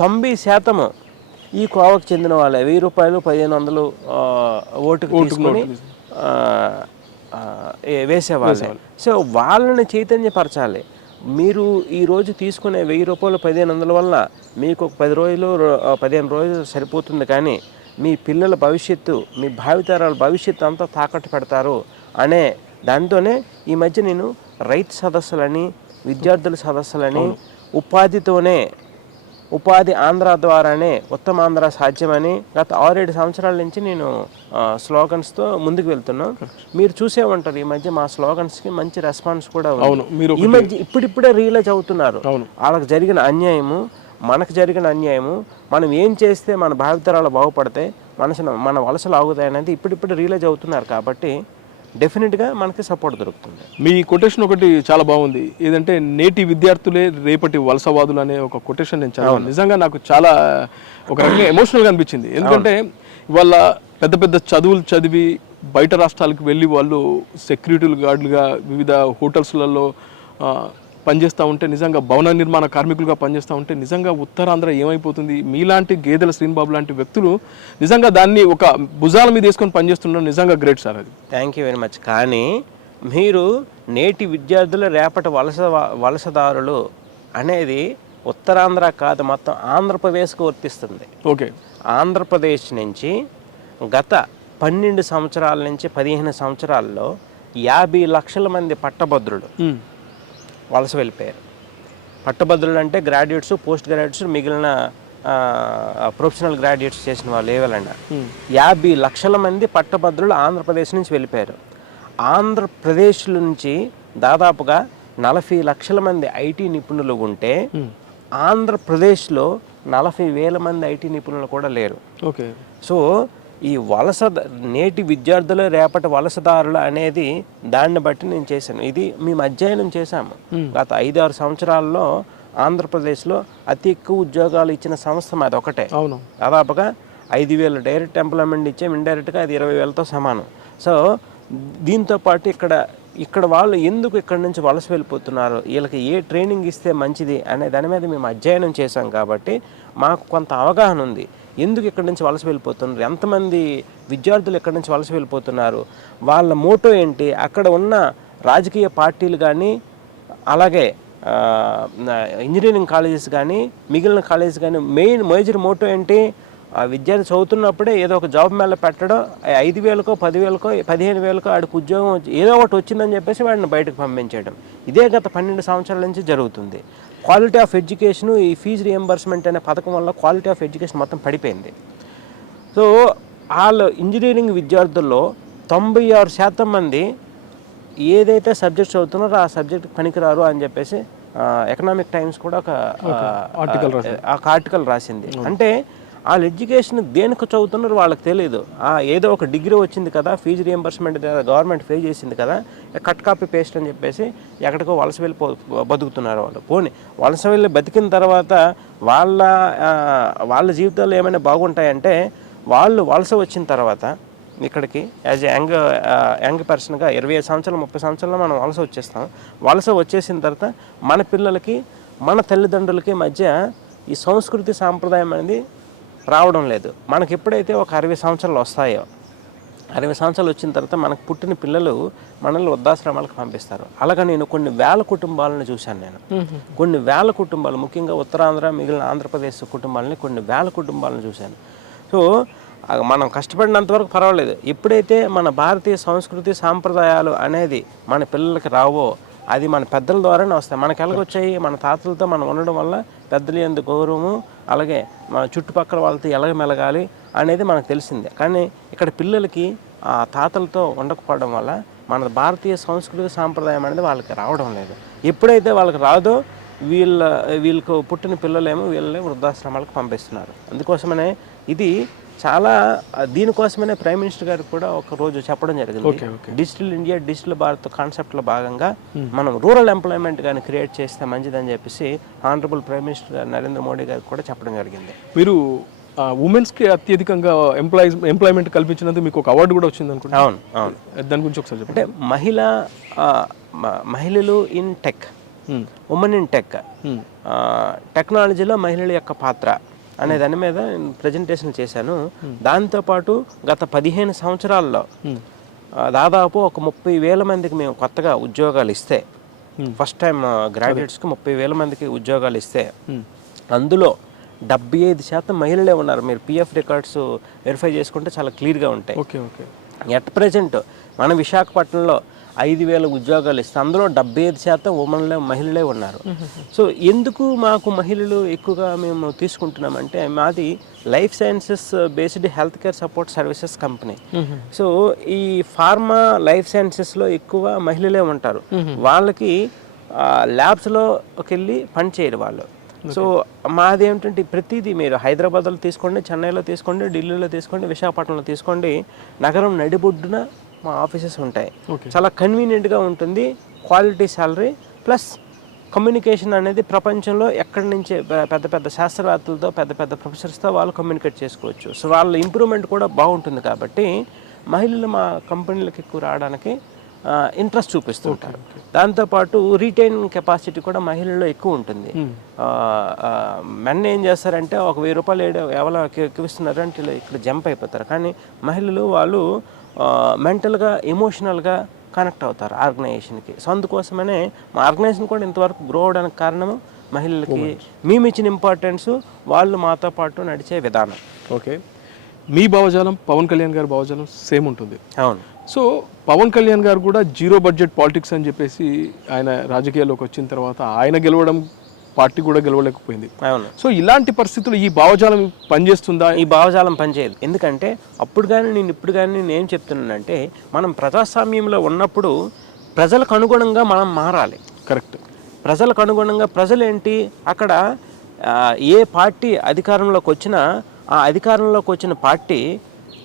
90% ఈ కోవకు చెందిన వాళ్ళే. 1000 రూపాయలు 1500 ఓటుకు తీసుకొని వేసేవాళ్ళే. సో వాళ్ళని చైతన్యపరచాలి. మీరు ఈరోజు తీసుకునే 1000 రూపాయలు 1500 వల్ల మీకు ఒక 10 రోజులు 15 రోజులు సరిపోతుంది, కానీ మీ పిల్లల భవిష్యత్తు, మీ భావితరాల భవిష్యత్తు అంతా తాకట్టు పెడతారు అనే దాంతోనే ఈ మధ్య నేను రైతు సదస్సులని, విద్యార్థుల సదస్సులని, ఉపాధి ఆంధ్ర ద్వారానే ఉత్తమ ఆంధ్ర సాధ్యమని గత 6-7 సంవత్సరాల నుంచి నేను స్లోగన్స్తో ముందుకు వెళ్తున్నాను. మీరు చూసే ఉంటారు ఈ మధ్య మా స్లోగన్స్కి మంచి రెస్పాన్స్ కూడా ఉంది. ఈ మధ్య ఇప్పుడిప్పుడే రియలైజ్ అవుతున్నారు వాళ్ళకి జరిగిన అన్యాయము, మనకు జరిగిన అన్యాయము, మనం ఏం చేస్తే మన భావితరాలు బాగుపడితే మన వలసలు ఆగుతాయి అనేది ఇప్పుడిప్పుడు రియలైజ్ అవుతున్నారు. కాబట్టి డెఫినెట్గా మనకి సపోర్ట్ దొరుకుతుంది. మీ కొటేషన్ ఒకటి చాలా బాగుంది, ఏదంటే నేటి విద్యార్థులే రేపటి వలసవాదులు అనే ఒక కొటేషన్ నేను చదివాను. నిజంగా నాకు చాలా ఒక రకంగా ఎమోషనల్గా అనిపించింది. ఎందుకంటే వాళ్ళ పెద్ద పెద్ద చదువులు చదివి బయట రాష్ట్రాలకు వెళ్ళి వాళ్ళు సెక్యూరిటీ గార్డులుగా వివిధ హోటల్స్లలో పనిచేస్తూ ఉంటే, నిజంగా భవన నిర్మాణ కార్మికులుగా పనిచేస్తూ ఉంటే నిజంగా ఉత్తరాంధ్ర ఏమైపోతుంది? మీలాంటి గేదెల శ్రీనిబాబు లాంటి వ్యక్తులు నిజంగా దాన్ని ఒక భుజాల మీద వేసుకొని పనిచేస్తున్నారు. నిజంగా గ్రేట్ సార్, అది. Thank you very much. కానీ మీరు నేటి విద్యార్థులు రేపటి వలసదారులు అనేది ఉత్తరాంధ్ర కాదు, మొత్తం ఆంధ్రప్రదేశ్కు వర్తిస్తుంది. ఓకే, ఆంధ్రప్రదేశ్ నుంచి గత 12 సంవత్సరాల నుంచి 15 సంవత్సరాల్లో 50 లక్షల మంది పట్టభద్రులు వలస వెళ్ళిపోయారు. పట్టభద్రులు అంటే గ్రాడ్యుయేట్స్, పోస్ట్ గ్రాడ్యుయేట్స్, మిగిలిన ప్రొఫెషనల్ గ్రాడ్యుయేట్స్ చేసిన వాళ్ళు ఏవాళ్ళండి 50 లక్షల మంది పట్టభద్రులు ఆంధ్రప్రదేశ్ నుంచి వెళ్ళిపోయారు. ఆంధ్రప్రదేశ్ నుంచి దాదాపుగా 40 లక్షల మంది ఐటీ నిపుణులు ఉంటే ఆంధ్రప్రదేశ్లో 40,000 మంది ఐటీ నిపుణులు కూడా లేరు. ఓకే. సో ఈ నేటి విద్యార్థులు రేపటి వలసదారులు అనేది దాన్ని బట్టి నేను చేశాను. ఇది మేము అధ్యయనం చేశాము. గత 5-6 సంవత్సరాల్లో ఆంధ్రప్రదేశ్లో అతి ఎక్కువ ఉద్యోగాలు ఇచ్చిన సంస్థ మాది ఒకటే. అవును. దాదాపుగా 5,000 డైరెక్ట్ ఎంప్లాయ్మెంట్ ఇచ్చాం, ఇండైరెక్ట్గా అది 20,000తో సమానం. సో దీంతోపాటు ఇక్కడ వాళ్ళు ఎందుకు ఇక్కడ నుంచి వలస వెళ్ళిపోతున్నారు, వీళ్ళకి ఏ ట్రైనింగ్ ఇస్తే మంచిది అనే దాని మీద మేము అధ్యయనం చేశాం కాబట్టి మాకు కొంత అవగాహన ఉంది. ఎందుకు ఇక్కడి నుంచి వలస వెళ్ళిపోతున్నారు, ఎంతమంది విద్యార్థులు ఇక్కడి నుంచి వలస వెళ్ళిపోతున్నారు, వాళ్ళ మోటో ఏంటి, అక్కడ ఉన్న రాజకీయ పార్టీలు కానీ అలాగే ఇంజనీరింగ్ కాలేజెస్ కానీ మిగిలిన కాలేజెస్ కానీ మేజర్ మోటో ఏంటి, ఆ విద్యార్థి చదువుతున్నప్పుడే ఏదో ఒక జాబ్ మేళ పెట్టడం, 5,000కో 10,000కో 15,000కో ఆడికి ఉద్యోగం ఏదో ఒకటి వచ్చిందని చెప్పేసి వాడిని బయటకు పంపించేయడం. ఇదే గత 12 సంవత్సరాల నుంచి జరుగుతుంది. క్వాలిటీ ఆఫ్ ఎడ్యుకేషన్, ఈ ఫీజు రియంబర్స్మెంట్ అనే పథకం వల్ల క్వాలిటీ ఆఫ్ ఎడ్యుకేషన్ మొత్తం పడిపోయింది. సో వాళ్ళు ఇంజనీరింగ్ విద్యార్థుల్లో 96% మంది ఏదైతే సబ్జెక్ట్ చదువుతున్నారో ఆ సబ్జెక్ట్ పనికిరారు అని చెప్పేసి ఎకనామిక్ టైమ్స్ కూడా ఒక ఆర్టికల్ రాసింది. అంటే వాళ్ళ ఎడ్యుకేషన్ దేనికి చదువుతున్నారో వాళ్ళకి తెలియదు. ఏదో ఒక డిగ్రీ వచ్చింది కదా, ఫీజు రియంబర్స్మెంట్ గవర్నమెంట్ పే చేసింది కదా, కట్ కాపీ పేస్ట్ అని చెప్పేసి ఎక్కడికో వలస వెళ్ళి బతుకుతున్నారు వాళ్ళు. పోనీ వలస వెళ్ళి బతికిన తర్వాత వాళ్ళ జీవితాలు ఏమైనా బాగుంటాయంటే, వాళ్ళు వలస వచ్చిన తర్వాత ఇక్కడికి యాజ్ యంగ్ పర్సన్గా 25 సంవత్సరాలు 30 సంవత్సరాల్లో మనం వలస వచ్చేస్తాం. వలస వచ్చేసిన తర్వాత మన పిల్లలకి మన తల్లిదండ్రులకి మధ్య ఈ సంస్కృతి సాంప్రదాయం అనేది రావడం లేదు. మనకి ఎప్పుడైతే ఒక 60 సంవత్సరాలు వస్తాయో, 60 సంవత్సరాలు వచ్చిన తర్వాత మనకు పుట్టిన పిల్లలు మనల్ని వృద్ధాశ్రమాలకు పంపిస్తారు. అలాగా నేను కొన్ని వేల కుటుంబాలను చూశాను. నేను కొన్ని వేల కుటుంబాలు, ముఖ్యంగా ఉత్తరాంధ్ర మిగిలిన ఆంధ్రప్రదేశ్ కుటుంబాలని కొన్ని వేల కుటుంబాలను చూశాను. సో మనం కష్టపడినంత వరకు పర్వాలేదు. ఎప్పుడైతే మన భారతీయ సంస్కృతి సాంప్రదాయాలు అనేది మన పిల్లలకి రావో, అది మన పెద్దల ద్వారానే వస్తాయి. మనకి ఎలాగొచ్చాయి, మన తాతలతో మనం ఉండడం వల్ల పెద్దలు ఎందుకు గౌరవము, అలాగే మన చుట్టుపక్కల వాళ్ళతో ఎలాగ మెలగాలి అనేది మనకు తెలిసిందే. కానీ ఇక్కడ పిల్లలకి ఆ తాతలతో ఉండకపోవడం వల్ల మన భారతీయ సంస్కృతి సాంప్రదాయం అనేది వాళ్ళకి రావడం లేదు. ఎప్పుడైతే వాళ్ళకి రాదో వీళ్ళకు పుట్టిన పిల్లలేమో వీళ్ళని వృద్ధాశ్రమాలకు పంపిస్తున్నారు. అందుకోసమనే ఇది చాలా, దీనికోసమనే ప్రైమ్ మినిస్టర్ గారికి కూడా ఒక రోజు చెప్పడం జరిగింది. డిజిటల్ ఇండియా డిజిటల్ భారత్ కాన్సెప్ట్లో భాగంగా మనం రూరల్ ఎంప్లాయ్మెంట్ కానీ క్రియేట్ చేస్తే మంచిదని చెప్పేసి ఆనరబుల్ ప్రైమ్ మినిస్టర్ గారు నరేంద్ర మోడీ గారికి కూడా చెప్పడం జరిగింది. మీరు ఉమెన్స్కి అత్యధికంగా ఎంప్లాయ్మెంట్ కల్పించినందుకు మీకు ఒక అవార్డు కూడా వచ్చింది అనుకుంటా. అవును అవును. దాని గురించి ఒకసారి చెప్పండి. అంటే మహిళలు in tech, women in tech, టెక్నాలజీలో మహిళల యొక్క పాత్ర అనే దాని మీద ప్రజెంటేషన్ చేశాను. దాంతోపాటు గత 15 సంవత్సరాల్లో దాదాపు ఒక 30,000 మందికి మేము కొత్తగా ఉద్యోగాలు ఇస్తే, ఫస్ట్ టైం గ్రాడ్యుయేట్స్కి 30,000 మందికి ఉద్యోగాలు ఇస్తే అందులో 75% మహిళలే ఉన్నారు. మీరు పిఎఫ్ రికార్డ్స్ వెరిఫై చేసుకుంటే చాలా క్లియర్గా ఉంటాయి. ఎట్ ప్రజెంట్ మన విశాఖపట్నంలో 5,000 ఉద్యోగాలు ఇస్తే అందులో 75% మహిళలే ఉన్నారు. సో ఎందుకు మాకు మహిళలు ఎక్కువగా మేము తీసుకుంటున్నామంటే, మాది life sciences based health care support services company. So ఈ ఫార్మా లైఫ్ సైన్సెస్లో ఎక్కువ మహిళలే ఉంటారు. వాళ్ళకి ల్యాబ్స్లోకి వెళ్ళి పని చేయరు వాళ్ళు. సో మాది ఏమిటంటే ప్రతిదీ మీరు హైదరాబాద్లో తీసుకోండి, చెన్నైలో తీసుకోండి, ఢిల్లీలో తీసుకోండి, విశాఖపట్నంలో తీసుకోండి, నగరం నడిబొడ్డున మా ఆఫీసెస్ ఉంటాయి. చాలా కన్వీనియంట్గా ఉంటుంది, క్వాలిటీ శాలరీ ప్లస్ కమ్యూనికేషన్ అనేది ప్రపంచంలో ఎక్కడి నుంచి పెద్ద పెద్ద శాస్త్రవేత్తలతో పెద్ద పెద్ద ప్రొఫెసర్స్తో వాళ్ళు కమ్యూనికేట్ చేసుకోవచ్చు. సో వాళ్ళ ఇంప్రూవ్మెంట్ కూడా బాగుంటుంది. కాబట్టి మహిళలు మా కంపెనీలకు ఎక్కువ రావడానికి ఇంట్రెస్ట్ చూపిస్తుంటారు. దాంతోపాటు రీటైన్ కెపాసిటీ కూడా మహిళల్లో ఎక్కువ ఉంటుంది. మెన్ ఏం చేస్తారంటే ఒక 1,000 రూపాయలు ఎవరో ఎక్కిస్తున్నారు అంటే ఇక్కడ జంప్ అయిపోతారు. కానీ మహిళలు వాళ్ళు మెంటల్గా ఎమోషనల్గా కనెక్ట్ అవుతారు ఆర్గనైజేషన్కి. సో అందుకోసమనే మా ఆర్గనైజేషన్ కూడా ఇంతవరకు గ్రో అవడానికి కారణము మహిళలకి మేము ఇచ్చిన ఇంపార్టెన్స్, వాళ్ళు మాతో పాటు నడిచే విధానం. ఓకే, మీ భావజాలం పవన్ కళ్యాణ్ గారి భావజాలం సేమ్ ఉంటుంది. అవును. సో పవన్ కళ్యాణ్ గారు కూడా జీరో బడ్జెట్ పాలిటిక్స్ అని చెప్పేసి ఆయన రాజకీయాల్లోకి వచ్చిన తర్వాత ఆయన గెలవడం పార్టీ కూడా గెలవలేకపోయింది. అవును. సో ఇలాంటి పరిస్థితులు ఈ భావజాలం పనిచేస్తుందా? ఈ భావజాలం పనిచేయదు. ఎందుకంటే అప్పుడు కానీ నేను ఇప్పుడు కానీ నేను ఏం చెప్తున్నానంటే, మనం ప్రజాస్వామ్యంలో ఉన్నప్పుడు ప్రజలకు అనుగుణంగా మనం మారాలి. కరెక్ట్. ప్రజలకు అనుగుణంగా ప్రజలు ఏంటి, అక్కడ ఏ పార్టీ అధికారంలోకి వచ్చినా ఆ అధికారంలోకి వచ్చిన పార్టీ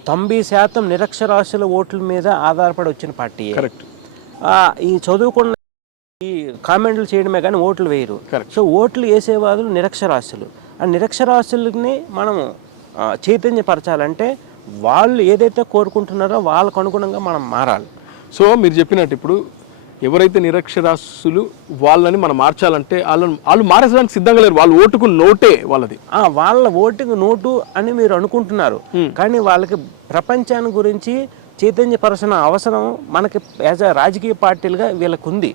90% నిరక్షరాస్యుల ఓట్ల మీద ఆధారపడి వచ్చిన పార్టీ. కరెక్ట్. ఈ చదువుకున్న ఈ కామెంట్లు చేయడమే కానీ ఓట్లు వేయరు. సో ఓట్లు వేసేవాళ్ళు నిరక్షరాస్యులు. ఆ నిరక్షరాస్యులని మనము చైతన్యపరచాలంటే వాళ్ళు ఏదైతే కోరుకుంటున్నారో వాళ్ళకు అనుగుణంగా మనం మారాలి. సో మీరు చెప్పినట్టు ఇప్పుడు ఎవరైతే నిరక్షరాస్యులు వాళ్ళని మనం మార్చాలంటే వాళ్ళు మారేసడానికి సిద్ధంగా లేరు. వాళ్ళు ఓటుకు నోటే వాళ్ళది. వాళ్ళ ఓటుకు నోటు అని మీరు అనుకుంటున్నారు, కానీ వాళ్ళకి ప్రపంచాన్ని గురించి చైతన్యపరచిన అవసరం మనకి యాజ్ అ రాజకీయ పార్టీలుగా వీళ్ళకు ఉంది.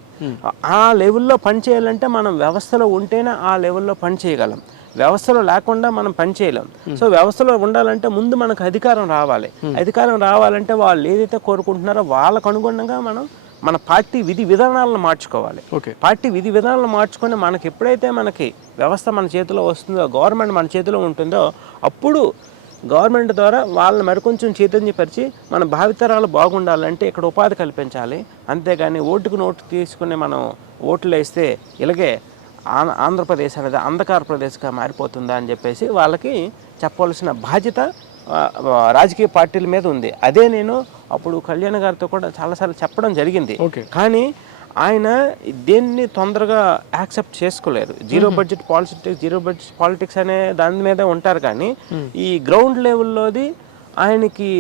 ఆ లెవెల్లో పనిచేయాలంటే మనం వ్యవస్థలో ఉంటేనే ఆ లెవెల్లో పని చేయగలం. వ్యవస్థలో లేకుండా మనం పని చేయలేం. సో వ్యవస్థలో ఉండాలంటే ముందు మనకు అధికారం రావాలి. అధికారం రావాలంటే వాళ్ళు ఏదైతే కోరుకుంటున్నారో వాళ్ళకు అనుగుణంగా మనం మన పార్టీ విధి విధానాలను మార్చుకోవాలి. పార్టీ విధి విధానాలను మార్చుకొని మనకి ఎప్పుడైతే మనకి వ్యవస్థ మన చేతిలో వస్తుందో, గవర్నమెంట్ మన చేతిలో ఉంటుందో, అప్పుడు గవర్నమెంట్ ద్వారా వాళ్ళని మరికొంచెం చైతన్యపరిచి మన భావితరాలు బాగుండాలంటే ఇక్కడ ఉపాధి కల్పించాలి. అంతేగాని ఓటుకు నోటు తీసుకుని మనం ఓట్లు వేస్తే ఇలాగే ఆంధ్రప్రదేశ్ అనేది అంధకార ప్రదేశ్గా మారిపోతుందా అని చెప్పేసి వాళ్ళకి చెప్పవలసిన బాధ్యత రాజకీయ పార్టీల మీద ఉంది. అదే నేను అప్పుడు కళ్యాణ్ గారితో కూడా చాలాసార్లు చెప్పడం జరిగింది. కానీ ఆయన దేన్ని తొందరగా యాక్సెప్ట్ చేసుకోలేరు. జీరో బడ్జెట్ పాలిటిక్స్ అనే దాని మీద ఉంటారు. కానీ ఈ గ్రౌండ్ లెవెల్లోది ఆయనకి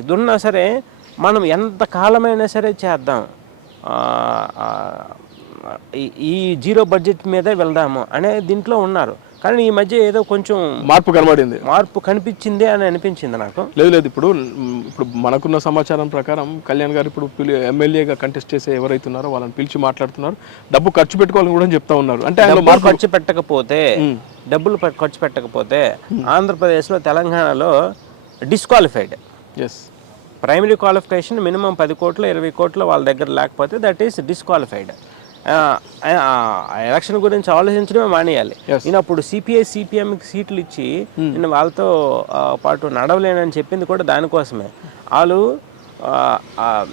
ఇది ఉన్నా సరే మనం ఎంత కాలమైనా సరే చేద్దాం, ఈ జీరో బడ్జెట్ మీదే వెళ్దాము అనే దీంట్లో ఉన్నారు. కానీ ఈ మధ్య ఏదో కొంచెం మార్పు కనిపించింది అని అనిపించింది నాకు. లేదు ఇప్పుడు మనకున్న సమాచారం ప్రకారం కళ్యాణ్ గారు ఇప్పుడు ఎమ్మెల్యేగా కంటెస్ట్ చేసే ఎవరైతే ఉన్నారో వాళ్ళని పిలిచి మాట్లాడుతున్నారు. డబ్బు ఖర్చు పెట్టుకోవాలని కూడా చెప్తా ఉన్నారు. అంటే డబ్బులు ఖర్చు పెట్టకపోతే ఆంధ్రప్రదేశ్లో తెలంగాణలో డిస్క్వాలిఫైడ్. ప్రైమరీ క్వాలిఫికేషన్ మినిమం 10 కోట్లు 20 కోట్లు వాళ్ళ దగ్గర లేకపోతే దట్ ఈస్ డిస్క్వాలిఫైడ్. ఎలక్షన్ గురించి ఆలోచించడమే మానేయాలి. నేను అప్పుడు సిపిఎంకి సీట్లు ఇచ్చి నేను వాళ్ళతో పాటు నడవలేనని చెప్పింది కూడా దానికోసమే. వాళ్ళు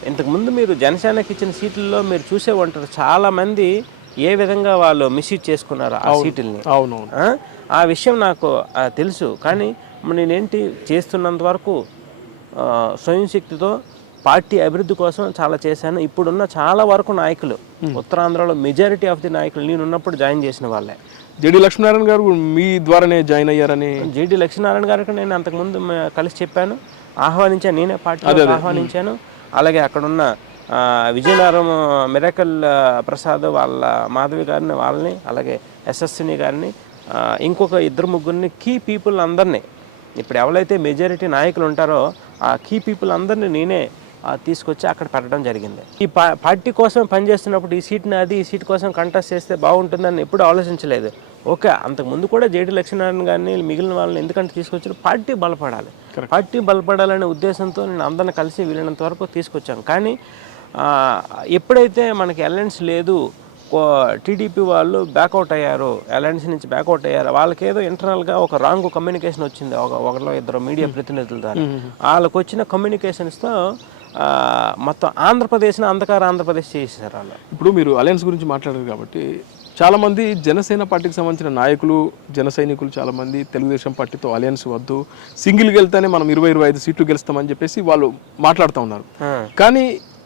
ఇంతకుముందు మీరు జనసేనకి ఇచ్చిన సీట్లలో మీరు చూసే ఉంటారు, చాలామంది ఏ విధంగా వాళ్ళు మిస్యూజ్ చేసుకున్నారు ఆ సీట్లని. ఆ విషయం నాకు తెలుసు. కానీ నేనేంటి చేస్తున్నంత వరకు స్వయం శక్తితో పార్టీ అభివృద్ధి కోసం చాలా చేశాను. ఇప్పుడున్న చాలా వరకు నాయకులు ఉత్తరాంధ్రలో మెజారిటీ ఆఫ్ ది నాయకులు నేను ఉన్నప్పుడు జాయిన్ చేసిన వాళ్ళే. జేడి లక్ష్మీనారాయణ గారు మీ ద్వారానే జాయిన్ అయ్యారని. జేడి లక్ష్మీనారాయణ గారికి నేను అంతకుముందు కలిసి చెప్పాను, ఆహ్వానించాను, నేనే పార్టీ ఆహ్వానించాను. అలాగే అక్కడున్న విజయనగరం మిరాకల్ ప్రసాద్ వాళ్ళ మాధవి గారిని, వాళ్ళని, అలాగే ఎస్ఎస్సిని గారిని, ఇంకొక 2-3 కీ పీపుల్ అందరినీ, ఇప్పుడు ఎవరైతే మెజారిటీ నాయకులు ఉంటారో ఆ కీ పీపుల్ అందరినీ నేనే తీసుకొచ్చి అక్కడ పెట్టడం జరిగింది. ఈ పార్టీ కోసం పనిచేస్తున్నప్పుడు ఈ సీట్ కోసం కంటెస్ట్ చేస్తే బాగుంటుందని ఎప్పుడు ఆలోచించలేదు. ఓకే, అంతకుముందు కూడా జేడి లక్ష్మీనారాయణ గారిని మిగిలిన వాళ్ళని ఎందుకంటే తీసుకొచ్చారు, పార్టీ బలపడాలి. పార్టీ బలపడాలనే ఉద్దేశంతో నేను అందరిని కలిసి వీలైనంత వరకు తీసుకొచ్చాను. కానీ ఎప్పుడైతే మనకి అలయన్స్ లేదు, టీడీపీ వాళ్ళు బ్యాకౌట్ అయ్యారు, అలయన్స్ నుంచి బ్యాకౌట్ అయ్యారు, వాళ్ళకేదో ఇంటర్నల్గా ఒక రాంగ్ కమ్యూనికేషన్ వచ్చింది. ఒకరిలో 2 మీడియా ప్రతినిధుల ద్వారా వాళ్ళకు వచ్చిన కమ్యూనికేషన్స్తో మొత్తం ఆంధ్రప్రదేశ్ని ఆంధ్రప్రదేశ్ చేసేసారు వాళ్ళు. ఇప్పుడు మీరు అలయన్స్ గురించి మాట్లాడారు కాబట్టి చాలామంది జనసేన పార్టీకి సంబంధించిన నాయకులు, జన సైనికులు చాలామంది తెలుగుదేశం పార్టీతో అలయన్స్ వద్దు, సింగిల్గా వెళ్తేనే మనం 20-25 సీట్లు గెలుస్తామని చెప్పేసి వాళ్ళు మాట్లాడుతూ ఉన్నారు. కానీ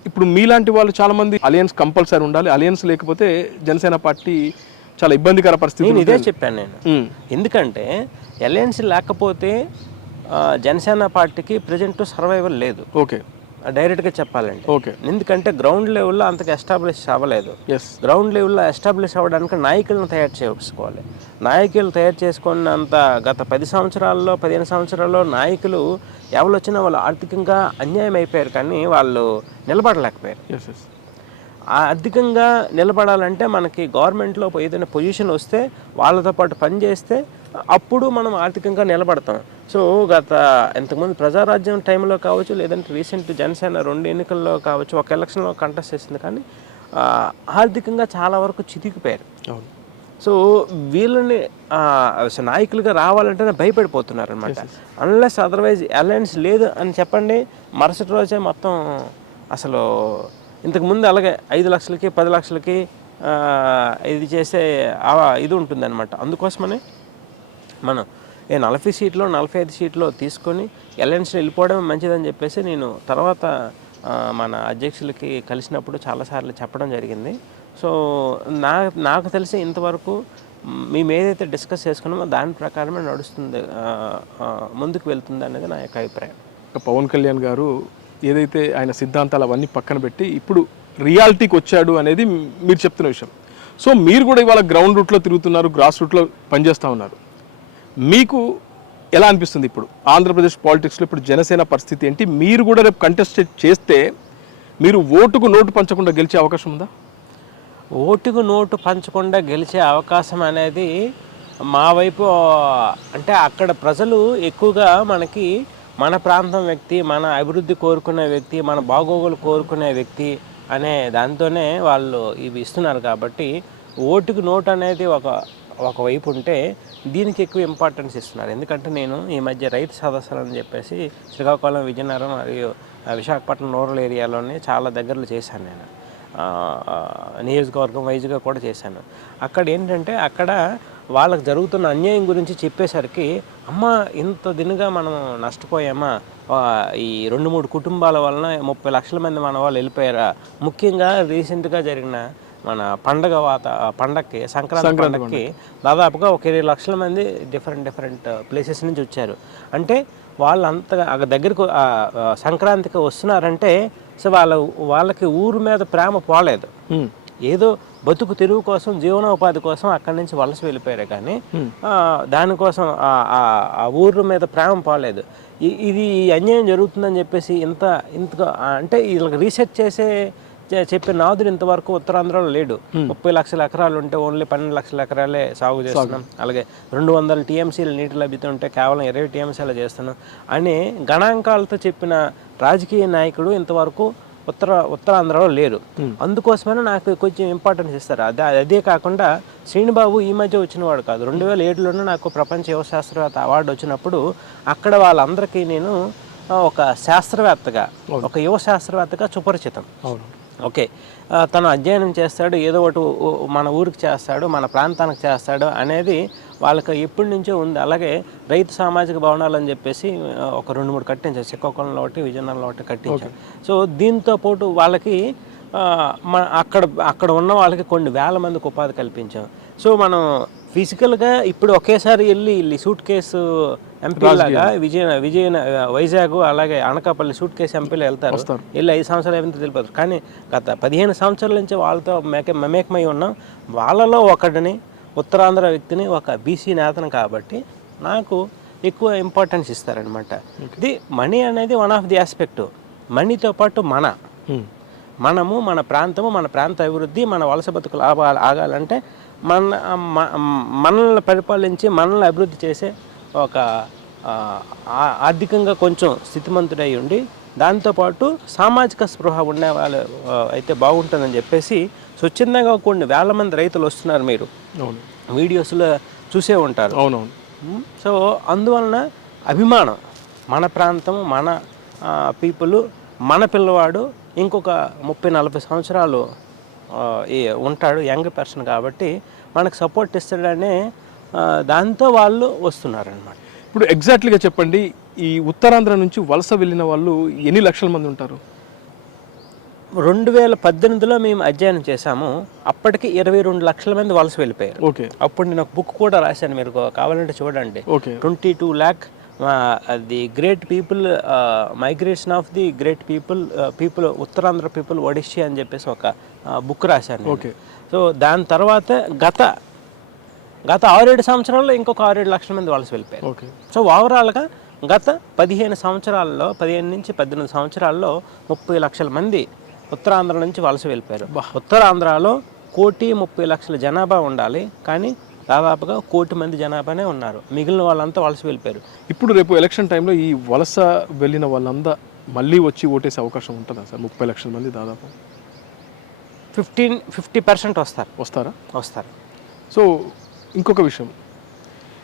ఇప్పుడు మీలాంటి వాళ్ళు చాలామంది అలయన్స్ కంపల్సరీ ఉండాలి, అలయన్స్ లేకపోతే జనసేన పార్టీ చాలా ఇబ్బందికర పరిస్థితి. నేను ఇదే చెప్పాను నేను. ఎందుకంటే అలయన్స్ లేకపోతే జనసేన పార్టీకి ప్రజెంట్ సర్వైవల్ లేదు. డైరెక్ట్గా చెప్పాలంటే. ఎందుకంటే గ్రౌండ్ లెవెల్లో అంతగా ఎస్టాబ్లిష్ అవ్వలేదు. గ్రౌండ్ లెవెల్లో ఎస్టాబ్లిష్ అవ్వడానికి నాయకులను తయారు చేసుకోవాలి. నాయకులు తయారు చేసుకున్నంత గత 10 సంవత్సరాల్లో 15 సంవత్సరాల్లో నాయకులు ఎవరు వచ్చినా వాళ్ళు ఆర్థికంగా అన్యాయం అయిపోయారు, కానీ వాళ్ళు నిలబడలేకపోయారు. ఆర్థికంగా నిలబడాలంటే మనకి గవర్నమెంట్లో ఏదైనా పొజిషన్ వస్తే వాళ్ళతో పాటు పనిచేస్తే అప్పుడు మనం ఆర్థికంగా నిలబడతాం. సో ఇంతకుముందు ప్రజారాజ్యం టైంలో కావచ్చు, లేదంటే రీసెంట్ జనసేన 2 ఎన్నికల్లో కావచ్చు, ఒక ఎలక్షన్లో కంటెస్ట్ చేసింది, కానీ ఆర్థికంగా చాలా వరకు చితికిపోయారు. సో వీళ్ళని నాయకులుగా రావాలంటేనే భయపడిపోతున్నారు అనమాట. అన్లెస్ అదర్వైజ్ అలయన్స్ లేదు అని చెప్పండి, మరుసటి రోజే మొత్తం అసలు ఇంతకుముందు అలాగే 5 లక్షలకి 10 లక్షలకి ఇది చేసే ఇది ఉంటుందన్నమాట. అందుకోసమని మనం 40 సీట్లు 45 సీట్లు తీసుకొని అలయన్స్ వెళ్ళిపోవడం మంచిదని చెప్పేసి నేను తర్వాత మన అధ్యక్షులకి కలిసినప్పుడు చాలాసార్లు చెప్పడం జరిగింది. సో నాకు తెలిసి ఇంతవరకు మేము ఏదైతే డిస్కస్ చేసుకున్నామో దాని ప్రకారమే నడుస్తుంది, ముందుకు వెళ్తుంది అనేది నా యొక్క అభిప్రాయం. పవన్ కళ్యాణ్ గారు ఏదైతే ఆయన సిద్ధాంతాలు అవన్నీ పక్కన పెట్టి ఇప్పుడు రియాలిటీకి వచ్చాడు అనేది మీరు చెప్తున్న విషయం. సో మీరు కూడా ఇవాళ గ్రౌండ్ రూట్లో తిరుగుతున్నారు, గ్రాస్ రూట్లో పనిచేస్తూ ఉన్నారు. మీకు ఎలా అనిపిస్తుంది ఇప్పుడు ఆంధ్రప్రదేశ్ పాలిటిక్స్లో ఇప్పుడు జనసేన పరిస్థితి ఏంటి? మీరు కూడా రేపు కంటెస్ట్ చేస్తే మీరు ఓటుకు నోటు పంచకుండా గెలిచే అవకాశం ఉందా? ఓటుకు నోటు పంచకుండా గెలిచే అవకాశం అనేది మా వైపు అంటే అక్కడ ప్రజలు ఎక్కువగా మనకి మన ప్రాంతం వ్యక్తి, మన అభివృద్ధి కోరుకునే వ్యక్తి, మన బాగోగులు కోరుకునే వ్యక్తి అనే దాంతోనే వాళ్ళు ఇవి ఇస్తున్నారు. కాబట్టి ఓటుకు నోటు అనేది ఒకవైపు ఉంటే దీనికి ఎక్కువ ఇంపార్టెన్స్ ఇస్తున్నారు. ఎందుకంటే నేను ఈ మధ్య రైతు సదస్సులు అని చెప్పేసి శ్రీకాకుళం, విజయనగరం మరియు విశాఖపట్నం రూరల్ ఏరియాలోనే చాలా దగ్గరలో చేశాను. నేను నియోజకవర్గం వైజ్గా కూడా చేశాను. అక్కడ ఏంటంటే అక్కడ వాళ్ళకి జరుగుతున్న అన్యాయం గురించి చెప్పేసరికి అమ్మ ఇంత దినగా మనం నష్టపోయామా, ఈ 2-3 కుటుంబాల వలన 30 లక్షల మంది మన వాళ్ళు వెళ్ళిపోయారా. ముఖ్యంగా రీసెంట్గా జరిగిన మన పండగకి సంక్రాంతి పండగకి దాదాపుగా ఒక 20 లక్షల మంది డిఫరెంట్ ప్లేసెస్ నుంచి వచ్చారు. అంటే వాళ్ళంతగా దగ్గరకు సంక్రాంతికి వస్తున్నారంటే సో వాళ్ళకి ఊరు మీద ప్రేమ పోలేదు, ఏదో బతుకు తెరువు కోసం జీవనోపాధి కోసం అక్కడి నుంచి వలస వెళ్ళిపోయారు. కానీ దానికోసం ఆ ఊరు మీద ప్రేమ పోలేదు. ఇది అన్యాయం జరుగుతుందని చెప్పేసి ఇంతగా అంటే వీళ్ళకి రీసెర్చ్ చెప్పే నాదుడు ఇంతవరకు ఉత్తరాంధ్రలో లేడు. 30 లక్షల ఎకరాలు ఉంటే ఓన్లీ 12 లక్షల ఎకరాలే సాగు చేస్తున్నాం. అలాగే 200 టీఎంసీలు నీటి లభ్యత ఉంటే కేవలం 20 టీఎంసీలు చేస్తున్నాం అని గణాంకాలతో చెప్పిన రాజకీయ నాయకుడు ఇంతవరకు ఉత్తరాంధ్రలో లేరు. అందుకోసమైనా నాకు కొంచెం ఇంపార్టెన్స్ ఇస్తారు. అదే కాకుండా శ్రీనిబాబు ఈ మధ్య వచ్చినవాడు కాదు. 2007లోనే నాకు ప్రపంచ యువ శాస్త్రవేత్త అవార్డు వచ్చినప్పుడు అక్కడ వాళ్ళందరికీ నేను ఒక శాస్త్రవేత్తగా, ఒక యువ శాస్త్రవేత్తగా సుపరిచితం. ఓకే, తను అధ్యయనం చేస్తాడు, ఏదో ఒకటి మన ఊరికి చేస్తాడు, మన ప్రాంతానికి చేస్తాడు అనేది వాళ్ళకి ఎప్పటి నుంచో ఉంది. అలాగే రైతు సామాజిక భవనాలు అని చెప్పేసి ఒక 2-3 కట్టించారు. శ్రీకాకుళంలో ఒకటి, విజయనగరంలో ఒకటి కట్టించారు. సో దీంతో పాటు వాళ్ళకి అక్కడ ఉన్న వాళ్ళకి కొన్ని వేల మందికి ఉపాధి కల్పించాం. సో మనం ఫిజికల్గా ఇప్పుడు ఒకేసారి వెళ్ళి సూట్ కేసు ఎంపీలాగా వైజాగ్ అలాగే అనకాపల్లి సూట్ కేసు ఎంపీలు వెళ్తారు, వెళ్ళి 5 సంవత్సరాలు ఏమైనా తెలిపారు. కానీ గత 15 సంవత్సరాల నుంచి వాళ్ళతో మమేకమై ఉన్నాం. వాళ్ళలో ఒకటిని ఉత్తరాంధ్ర వ్యక్తిని, ఒక బీసీ నేతను కాబట్టి నాకు ఎక్కువ ఇంపార్టెన్స్ ఇస్తారనమాట. ఇది మనీ అనేది వన్ ఆఫ్ ది ఆస్పెక్ట్. మనీతో పాటు మనము మన ప్రాంతము, మన ప్రాంత అభివృద్ధి, మన వలస బతుకులు ఆగాలంటే మనల్ని పరిపాలించి మనల్ని అభివృద్ధి చేసే ఒక ఆర్థికంగా కొంచెం స్థితిమంతుడై ఉండి దాంతోపాటు సామాజిక స్పృహ ఉండే వాళ్ళు అయితే బాగుంటుందని చెప్పేసి స్వచ్ఛందంగా కొన్ని వేల మంది రైతులు వస్తున్నారు. మీరు వీడియోస్లో చూసే ఉంటారు. అవునవును. సో అందువలన అభిమానం, మన ప్రాంతం, మన పీపుల్, మన పిల్లవాడు ఇంకొక 30-40 సంవత్సరాలు ఉంటాడు, యంగ్ పర్సన్ కాబట్టి మనకు సపోర్ట్ ఇస్తాడనే దాంతో వాళ్ళు వస్తున్నారనమాట. ఇప్పుడు ఎగ్జాక్ట్లీగా చెప్పండి, ఈ ఉత్తరాంధ్ర నుంచి వలస వెళ్ళిన వాళ్ళు ఎన్ని లక్షల మంది ఉంటారు? 2018లో మేము అధ్యయనం చేశాము. అప్పటికి 22 లక్షల మంది వలస వెళ్ళిపోయారు. ఓకే. అప్పుడు నేను ఒక బుక్ కూడా రాశాను, మీరు కావాలంటే చూడండి. 22 lakh the great people migration of the great people Uttarandhra people Odisha అని చెప్పేసి ఒక బుక్ రాశాను. ఓకే. సో దాని తర్వాత గత 6-7 సంవత్సరాల్లో ఇంకొక 6-7 లక్షల మంది వలస వెళ్ళిపోయారు. ఓకే. సో ఓవరాల్గా గత 15 నుంచి 18 సంవత్సరాల్లో 30 లక్షల మంది ఉత్తరాంధ్ర నుంచి వలస వెళ్ళిపోయారు. ఉత్తరాంధ్రలో 1,30,00,000 జనాభా ఉండాలి, కానీ దాదాపుగా 1,00,00,000 మంది జనాభానే ఉన్నారు. మిగిలిన వాళ్ళంతా వలస వెళ్ళిపోయారు. ఇప్పుడు రేపు ఎలక్షన్ టైంలో ఈ వలస వెళ్ళిన వాళ్ళంతా మళ్ళీ వచ్చి ఓటేసే అవకాశం ఉంటుందా సార్? 30 లక్షల మంది దాదాపు 50% వస్తారు. వస్తారా? వస్తారు. సో ఇంకొక విషయం,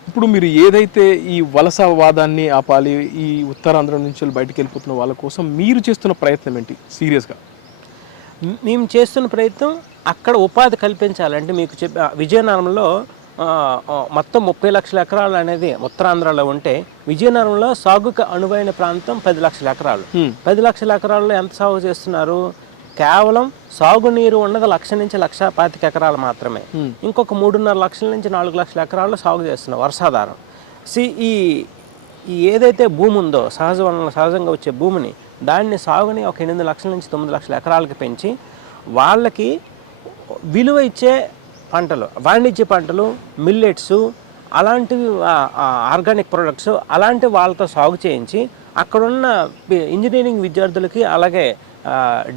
ఇప్పుడు మీరు ఏదైతే ఈ వలసవాదాన్ని ఆపాలి, ఈ ఉత్తరాంధ్ర నుంచి బయటికి వెళ్ళిపోతున్న వాళ్ళ కోసం మీరు చేస్తున్న ప్రయత్నం ఏంటి సీరియస్గా? మేము చేస్తున్న ప్రయత్నం అక్కడ ఉపాధి కల్పించాలంటే మీకు విజయనగరంలో మొత్తం 30 లక్షల ఎకరాలు అనేది ఉత్తరాంధ్రలో ఉంటే విజయనగరంలో సాగుకు అనువైన ప్రాంతం 10 లక్షల ఎకరాలు. 10 లక్షల ఎకరాల్లో ఎంత సాగు చేస్తున్నారు? కేవలం సాగునీరు ఉన్నది 1,00,000 నుంచి 1,25,000 ఎకరాలు మాత్రమే. ఇంకొక 3.5 లక్షల నుంచి 4 లక్షల ఎకరాల్లో సాగు చేస్తున్నారు వర్షాధారం. ఈ ఏదైతే భూమి ఉందో సహజంగా వచ్చే భూమిని దాన్ని సాగుని ఒక 8 లక్షల నుంచి 9 లక్షల ఎకరాలకి పెంచి వాళ్ళకి విలువ ఇచ్చే పంటలు, వాణిజ్య పంటలు, మిల్లెట్స్ అలాంటివి, ఆర్గానిక్ ప్రొడక్ట్స్ అలాంటి వాళ్ళతో సాగు చేయించి అక్కడున్న ఇంజనీరింగ్ విద్యార్థులకి అలాగే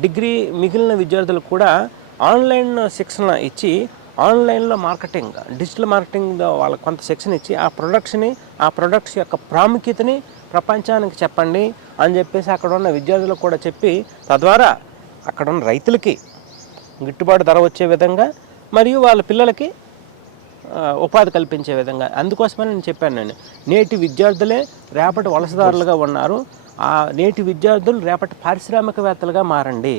డిగ్రీ మిగిలిన విద్యార్థులకు కూడా ఆన్లైన్ శిక్షణ ఇచ్చి ఆన్లైన్లో మార్కెటింగ్, డిజిటల్ మార్కెటింగ్ వాళ్ళకి కొంత శిక్షణ ఇచ్చి ఆ ప్రొడక్ట్స్ యొక్క ప్రాముఖ్యతని ప్రపంచానికి చెప్పండి అని చెప్పేసి అక్కడ ఉన్న విద్యార్థులకు కూడా చెప్పి తద్వారా అక్కడ ఉన్న రైతులకి గిట్టుబాటు ధర వచ్చే విధంగా మరియు వాళ్ళ పిల్లలకి ఉపాధి కల్పించే విధంగా. అందుకోసమని నేను చెప్పాను, నేటి విద్యార్థులే రేపటి వలసదారులుగా ఉన్నారు, ఆ నేటి విద్యార్థులు రేపటి పారిశ్రామికవేత్తలుగా మారండి,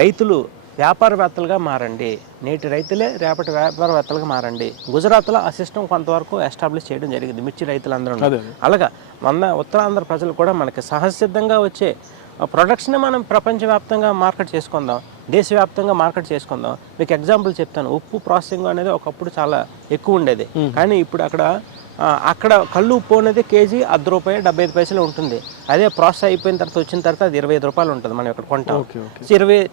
రైతులు వ్యాపారవేత్తలుగా మారండి, నేటి రైతులే రేపటి వ్యాపారవేత్తలుగా మారండి. గుజరాత్లో ఆ సిస్టమ్ కొంతవరకు ఎస్టాబ్లిష్ చేయడం జరిగింది, మిర్చి రైతులందరూ. అలాగా మన ఉత్తరాంధ్ర ప్రజలు కూడా మనకి సహజసిద్ధంగా వచ్చే ప్రొడక్ట్స్ని మనం ప్రపంచవ్యాప్తంగా మార్కెట్ చేసుకుందాం, దేశవ్యాప్తంగా మార్కెట్ చేసుకుందాం. మీకు ఎగ్జాంపుల్ చెప్తాను, ఉప్పు ప్రాసెసింగ్ అనేది ఒకప్పుడు చాలా ఎక్కువ ఉండేది, కానీ ఇప్పుడు అక్కడ కళ్ళు ఉప్పు అనేది కేజీ ₹10 75 ఉంటుంది. అదే ప్రాసెస్ అయిపోయిన తర్వాత వచ్చిన తర్వాత అది ₹25 ఉంటుంది, మనం ఇక్కడ కొంటాం.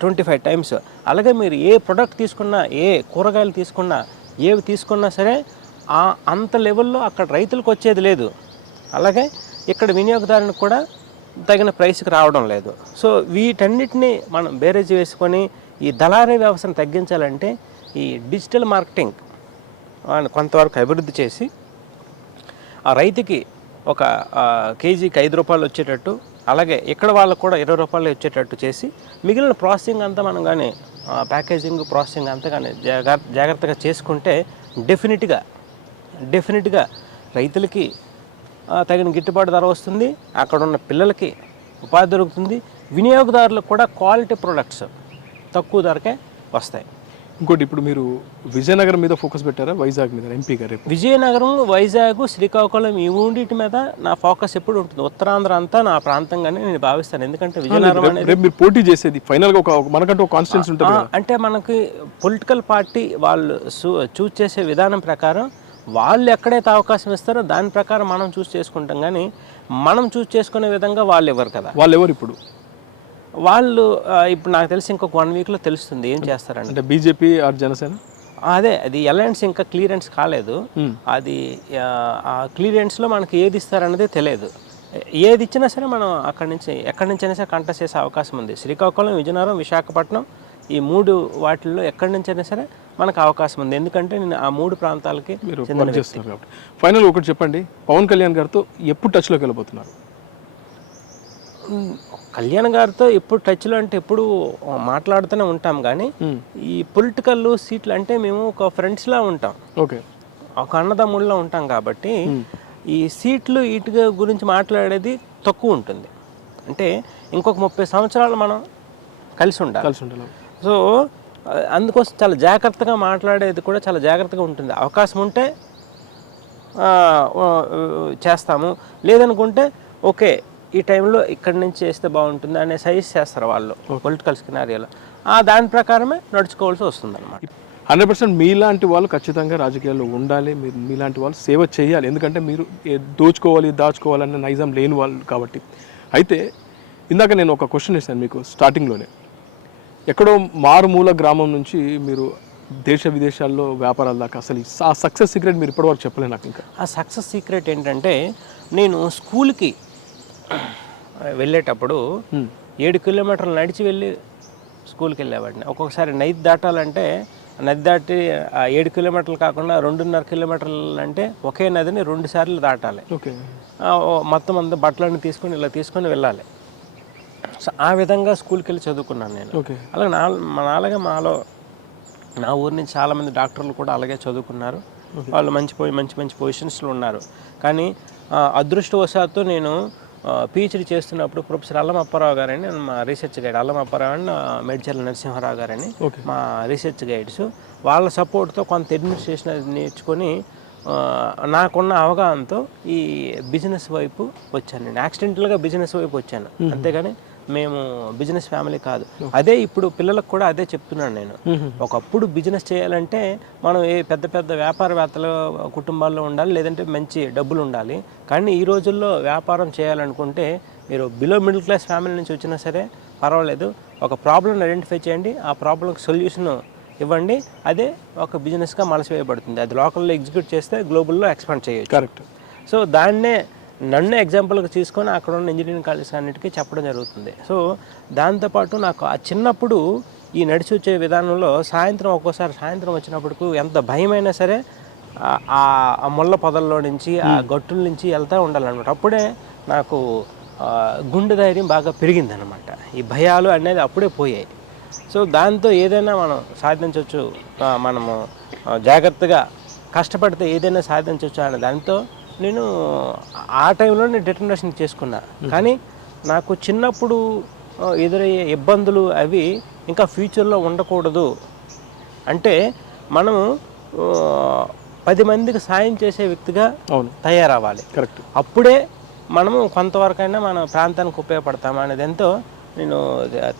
25 టైమ్స్. అలాగే మీరు ఏ ప్రొడక్ట్ తీసుకున్నా, ఏ కూరగాయలు తీసుకున్నా, ఏవి తీసుకున్నా సరే అంత లెవెల్లో అక్కడ రైతులకు వచ్చేది లేదు. అలాగే ఇక్కడ వినియోగదారునికి కూడా తగిన ప్రైస్కి రావడం లేదు. సో వీటన్నిటిని మనం బేరేజ్ వేసుకొని ఈ దళారీ వ్యవస్థను తగ్గించాలంటే ఈ డిజిటల్ మార్కెటింగ్ కొంతవరకు అభివృద్ధి చేసి ఆ రైతుకి ఒక కేజీకి ₹5 వచ్చేటట్టు, అలాగే ఇక్కడ వాళ్ళకు కూడా ₹20 వచ్చేటట్టు చేసి మిగిలిన ప్రాసెసింగ్ అంతా మనం కానీ ప్యాకేజింగ్ ప్రాసెసింగ్ అంతా కానీ జాగ్రత్తగా చేసుకుంటే డెఫినెట్గా రైతులకి తగిన గిట్టుబాటు ధర వస్తుంది, అక్కడ ఉన్న పిల్లలకి ఉపాధి దొరుకుతుంది, వినియోగదారులకు కూడా క్వాలిటీ ప్రొడక్ట్స్ తక్కువ ధరకే వస్తాయి. ఇంకోటి, ఇప్పుడు మీరు విజయనగరం మీద ఫోకస్ పెట్టారా, వైజాగ్ మీద? ఎంపీ గారు విజయనగరం, వైజాగ్, శ్రీకాకుళం ఈ మూడింటి మీద నా ఫోకస్ ఎప్పుడు ఉంటుంది. ఉత్తరాంధ్ర అంతా నా ప్రాంతంగానే నేను భావిస్తాను. ఎందుకంటే విజయనగరం అనేది మీరు పోటీ చేసేది ఫైనల్గా మనకంటూ ఒక కాన్స్టిట్యూన్సీ ఉంటుంది. అంటే మనకి పొలిటికల్ పార్టీ వాళ్ళు చూస్ చేసే విధానం ప్రకారం వాళ్ళు ఎక్కడైతే అవకాశం ఇస్తారో దాని ప్రకారం మనం చూస్ చేసుకుంటాం, కానీ మనం చూస్ చేసుకునే విధంగా వాళ్ళు ఎవరు కదా. వాళ్ళు ఎవరు ఇప్పుడు? వాళ్ళు ఇప్పుడు నాకు తెలిసి ఇంకొక 1 వీక్లో తెలుస్తుంది ఏం చేస్తారంటే. అంటే బీజేపీ ఆర్ జనసేన? అది అలయన్స్ ఇంకా క్లియరెన్స్ కాలేదు. అది ఆ క్లియరెన్స్లో మనకి ఏది ఇస్తారన్నదే తెలియదు. ఏది ఇచ్చినా సరే మనం ఎక్కడి నుంచైనా సరే కంటెస్ట్ చేసే అవకాశం ఉంది. శ్రీకాకుళం, విజయనగరం, విశాఖపట్నం ఈ 3 వాటిల్లో ఎక్కడి నుంచైనా సరే మనకు అవకాశం ఉంది. ఎందుకంటే నేను ఆ 3 ప్రాంతాలకి చేస్తున్నారు కాబట్టి. ఫైనల్ ఒకటి చెప్పండి, పవన్ కళ్యాణ్ గారితో ఎప్పుడు టచ్లోకి వెళ్ళబోతున్నారు? కళ్యాణ్ గారితో ఎప్పుడు టచ్లో అంటే ఎప్పుడు మాట్లాడుతూనే ఉంటాం, కానీ ఈ పొలిటికల్ సీట్లు అంటే మేము ఒక ఫ్రెండ్స్లా ఉంటాం, ఒక అన్నదమ్ముళ్ళలో ఉంటాం కాబట్టి ఈ సీట్లు వీటి గురించి మాట్లాడేది తక్కువ ఉంటుంది. అంటే ఇంకొక 30 సంవత్సరాలు మనం కలిసి ఉండాలి. సో అందుకోసం చాలా జాగ్రత్తగా మాట్లాడేది కూడా చాలా జాగ్రత్తగా ఉంటుంది. అవకాశం ఉంటే చేస్తాము, లేదనుకుంటే ఓకే ఈ టైంలో ఇక్కడి నుంచి చేస్తే బాగుంటుంది అనే సజెస్ట్ చేస్తారు వాళ్ళు పొలిటికల్ స్కినారియోలో. దాని ప్రకారమే నడుచుకోవాల్సి వస్తుంది అన్నమాట. 100% మీలాంటి వాళ్ళు ఖచ్చితంగా రాజకీయాల్లో ఉండాలి, మీలాంటి వాళ్ళు సేవ చేయాలి. ఎందుకంటే మీరు దాచుకోవాలన్న నైజం లేని వాళ్ళు కాబట్టి. అయితే ఇందాక నేను ఒక క్వశ్చన్ ఇస్తాను మీకు స్టార్టింగ్లోనే, ఎక్కడో మారుమూల గ్రామం నుంచి మీరు దేశ విదేశాల్లో వ్యాపారాల దాకా అసలు ఆ సక్సెస్ సీక్రెట్ మీరు ఇప్పటివరకు చెప్పలేదు నాకు. ఇంకా ఆ సక్సెస్ సీక్రెట్ ఏంటంటే, నేను స్కూల్కి వెళ్ళేటప్పుడు 7 కిలోమీటర్లు నడిచి వెళ్ళి స్కూల్కి వెళ్ళేవాడిని. ఒక్కొక్కసారి నది దాటాలంటే నది దాటి 7 కిలోమీటర్లు కాకుండా 2.5 కిలోమీటర్లు అంటే ఒకే నదిని 2 సార్లు దాటాలి. మొత్తం అంతా బట్టలన్నీ తీసుకొని వెళ్ళాలి. సో ఆ విధంగా స్కూల్కి వెళ్ళి చదువుకున్నాను నేను. అలాగే మాలో నా ఊరి నుంచి చాలామంది డాక్టర్లు కూడా అలాగే చదువుకున్నారు, వాళ్ళు మంచి పొజిషన్స్లో ఉన్నారు. కానీ అదృష్టవశాత్తు నేను పిహెచ్డి చేస్తున్నప్పుడు ప్రొఫెసర్ అల్లం అప్పారావు గారని మా రీసెర్చ్ గైడ్, అల్లం అప్పారావు అండ్ మేడ్చర్ల నరసింహారావు గారని మా రీసెర్చ్ గైడ్స్, వాళ్ళ సపోర్ట్తో కొంత అడ్మినిస్ట్రేషన్ అది నేర్చుకొని నాకున్న అవగాహనతో ఈ బిజినెస్ వైపు వచ్చాను. యాక్సిడెంటల్గా బిజినెస్ వైపు వచ్చాను, అంతేగాని మేము బిజినెస్ ఫ్యామిలీ కాదు. అదే ఇప్పుడు పిల్లలకు కూడా అదే చెప్తున్నాను నేను. ఒకప్పుడు బిజినెస్ చేయాలంటే మనం ఏ పెద్ద పెద్ద వ్యాపారవేత్తల కుటుంబాల్లో ఉండాలి, లేదంటే మంచి డబ్బులు ఉండాలి. కానీ ఈ రోజుల్లో వ్యాపారం చేయాలనుకుంటే మీరు బిలో మిడిల్ క్లాస్ ఫ్యామిలీ నుంచి వచ్చినా సరే పర్వాలేదు, ఒక ప్రాబ్లమ్ ఐడెంటిఫై చేయండి, ఆ ప్రాబ్లంకి సొల్యూషన్ ఇవ్వండి, అదే ఒక బిజినెస్గా మలసివేయబడుతుంది. అది లోకల్లో ఎగ్జిక్యూట్ చేస్తే గ్లోబల్లో ఎక్స్పాండ్ చేయొచ్చు. కరెక్ట్. సో దాన్నే నన్ను ఎగ్జాంపుల్గా తీసుకొని అక్కడ ఉన్న ఇంజనీరింగ్ కాలేజెస్ అన్నిటికీ చెప్పడం జరుగుతుంది. సో దాంతోపాటు నాకు ఆ చిన్నప్పుడు ఈ నడిచి వచ్చే విధానంలో ఒక్కోసారి సాయంత్రం వచ్చినప్పటికి ఎంత భయమైనా సరే ఆ ముళ్ళ పొదల్లో నుంచి ఆ గట్టుల నుంచి వెళ్తూ ఉండాలన్నమాట. అప్పుడే నాకు గుండె ధైర్యం బాగా పెరిగిందనమాట. ఈ భయాలు అనేది అప్పుడే పోయాయి. సో దాంతో ఏదైనా మనం సాధించవచ్చు, మనము జాగ్రత్తగా కష్టపడితే ఏదైనా సాధించవచ్చు అనే దాంతో నేను ఆ టైంలో నేను డిటర్మినేషన్ చేసుకున్నా. కానీ నాకు చిన్నప్పుడు ఎదురయ్యే ఇబ్బందులు అవి ఇంకా ఫ్యూచర్లో ఉండకూడదు అంటే మనము 10 మందికి సాయం చేసే వ్యక్తిగా తయారవ్వాలి. కరెక్ట్. అప్పుడే మనము కొంతవరకైనా మన ప్రాంతానికి ఉపయోగపడతాము అనేది ఎంతో. నేను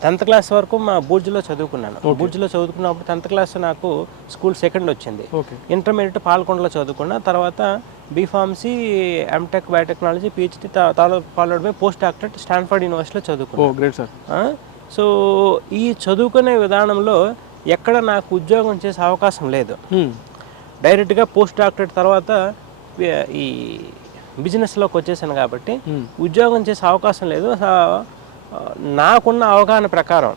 10th క్లాస్ వరకు మా బూర్జులో చదువుకున్నాను. బూర్జులో చదువుకున్నప్పుడు 10th క్లాస్ నాకు స్కూల్ సెకండ్ వచ్చింది. ఇంటర్మీడియట్ పాల్కొండలో చదువుకున్నా. తర్వాత B pharmacy, M Tech biotechnology, PhD, followed by post doctorate Stanford యూనివర్సిటీలో చదువుకున్నాను. Great sir. సో ఈ చదువుకునే విధానంలో ఎక్కడ నాకు ఉద్యోగం చేసే అవకాశం లేదు. డైరెక్ట్గా పోస్ట్ డాక్టరేట్ తర్వాత ఈ బిజినెస్లోకి వచ్చేసాను కాబట్టి ఉద్యోగం చేసే అవకాశం లేదు. నాకున్న అవగాహన ప్రకారం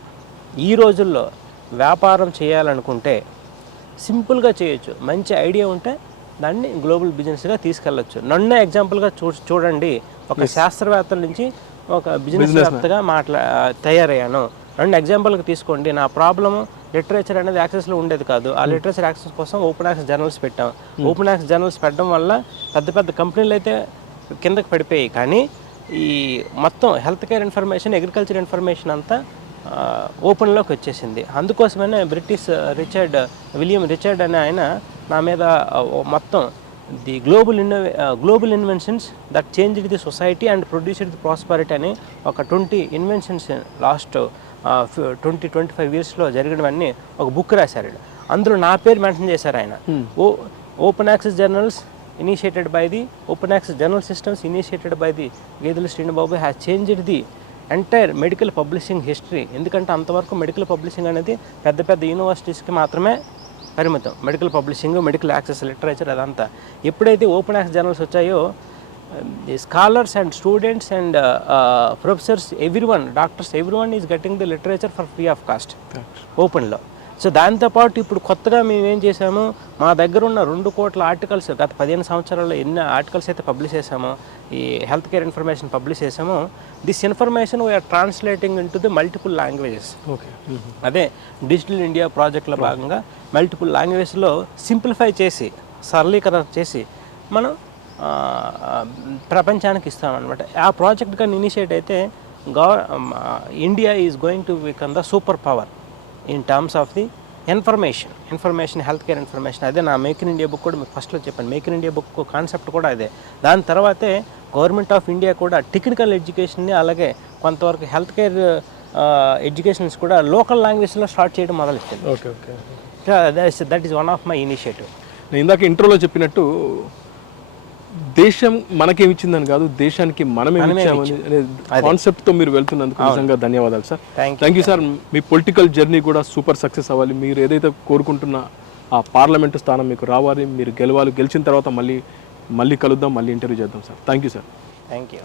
ఈ రోజుల్లో వ్యాపారం చేయాలనుకుంటే సింపుల్గా చేయొచ్చు. మంచి ఐడియా ఉంటే దాన్ని గ్లోబల్ బిజినెస్గా తీసుకెళ్ళచ్చు. నన్నే ఎగ్జాంపుల్గా చూడండి. ఒక శాస్త్రవేత్తల నుంచి ఒక బిజినెస్ వేత్తగా తయారయ్యాను. నన్ను ఎగ్జాంపుల్గా తీసుకోండి. నా ప్రాబ్లము లిటరేచర్ అనేది యాక్సెస్లో ఉండేది కాదు. ఆ లిటరేచర్ యాక్సెస్ కోసం ఓపెన్ యాక్సెస్ జర్నల్స్ పెట్టాం. ఓపెన్ యాక్సెస్ జర్నల్స్ పెట్టడం వల్ల పెద్ద పెద్ద కంపెనీలు అయితే కిందకి పడిపోయాయి. కానీ ఈ మొత్తం health care information, agriculture information అంతా ఓపెన్లోకి వచ్చేసింది. అందుకోసమనే విలియం రిచర్డ్ అనే ఆయన నా మీద మొత్తం the global inventions that changed the society and produced the prosperity అని ఒక 20 ఇన్వెన్షన్స్ లాస్ట్ 20-25 ఇయర్స్లో జరిగినవన్నీ ఒక బుక్ రాశారు. అందులో నా పేరు మెన్షన్ చేశారు ఆయన. Open access journals initiated by the open access journal systems initiated by the Gedula Srinibabu has changed the entire medical publishing history. ఎందుకంటే అంతవరకు మెడికల్ పబ్లిషింగ్ అనేది పెద్ద పెద్ద యూనివర్సిటీస్కి మాత్రమే పరిమితం. Medical publishing, medical access, literature అదంతా. ఎప్పుడైతే ఓపెన్ యాక్సెస్ జర్నల్స్ వచ్చాయో scholars and students and professors, everyone, doctors, everyone is getting the literature for free of cost ఓపెన్లో. సో దాంతోపాటు ఇప్పుడు కొత్తగా మేము ఏం చేసాము, మా దగ్గర ఉన్న 2 కోట్ల ఆర్టికల్స్ గత 15 సంవత్సరాల్లో ఎన్ని ఆర్టికల్స్ అయితే పబ్లిష్ చేసామో, ఈ హెల్త్ కేర్ ఇన్ఫర్మేషన్ పబ్లిష్ చేసామో, this information we are translating in to the multiple languages. అదే డిజిటల్ ఇండియా ప్రాజెక్ట్లో భాగంగా మల్టిపుల్ లాంగ్వేజ్లో సింప్లిఫై చేసి, సరళీకరణ చేసి మనం ప్రపంచానికి ఇస్తామన్నమాట. ఆ ప్రాజెక్ట్ కానీ ఇనిషియేట్ అయితే India is going to become the super power in terms of the information, health care information. అదే నా మేక్ ఇన్ ఇండియా బుక్ కూడా మీకు ఫస్ట్లో చెప్పాను. Make in India book concept కూడా అదే. దాని తర్వాతే గవర్నమెంట్ ఆఫ్ ఇండియా కూడా టెక్నికల్ ఎడ్యుకేషన్ని, అలాగే కొంతవరకు హెల్త్ కేర్ ఎడ్యుకేషన్స్ కూడా లోకల్ లాంగ్వేజ్లో స్టార్ట్ చేయడం మొదలెట్టింది. Okay okay. That is one of my initiative. నేను ఇందాక ఇంట్రోలో చెప్పినట్టు దేశం మనకేమిచ్చిందని కాదు, దేశానికి మనమేమిచ్చామని అనే కాన్సెప్ట్తో మీరు వెళ్తున్నందుకు నిజంగా ధన్యవాదాలు sir. Thank you sir. Me political journey కూడా సూపర్ సక్సెస్ అవ్వాలి. మీరు ఏదైతే కోరుకుంటున్న ఆ పార్లమెంటు స్థానం మీకు రావాలి, మీరు గెలవాలి. గెలిచిన తర్వాత మళ్ళీ కలుద్దాం, మళ్ళీ ఇంటర్వ్యూ చేద్దాం sir. Thank you sir. Thank you.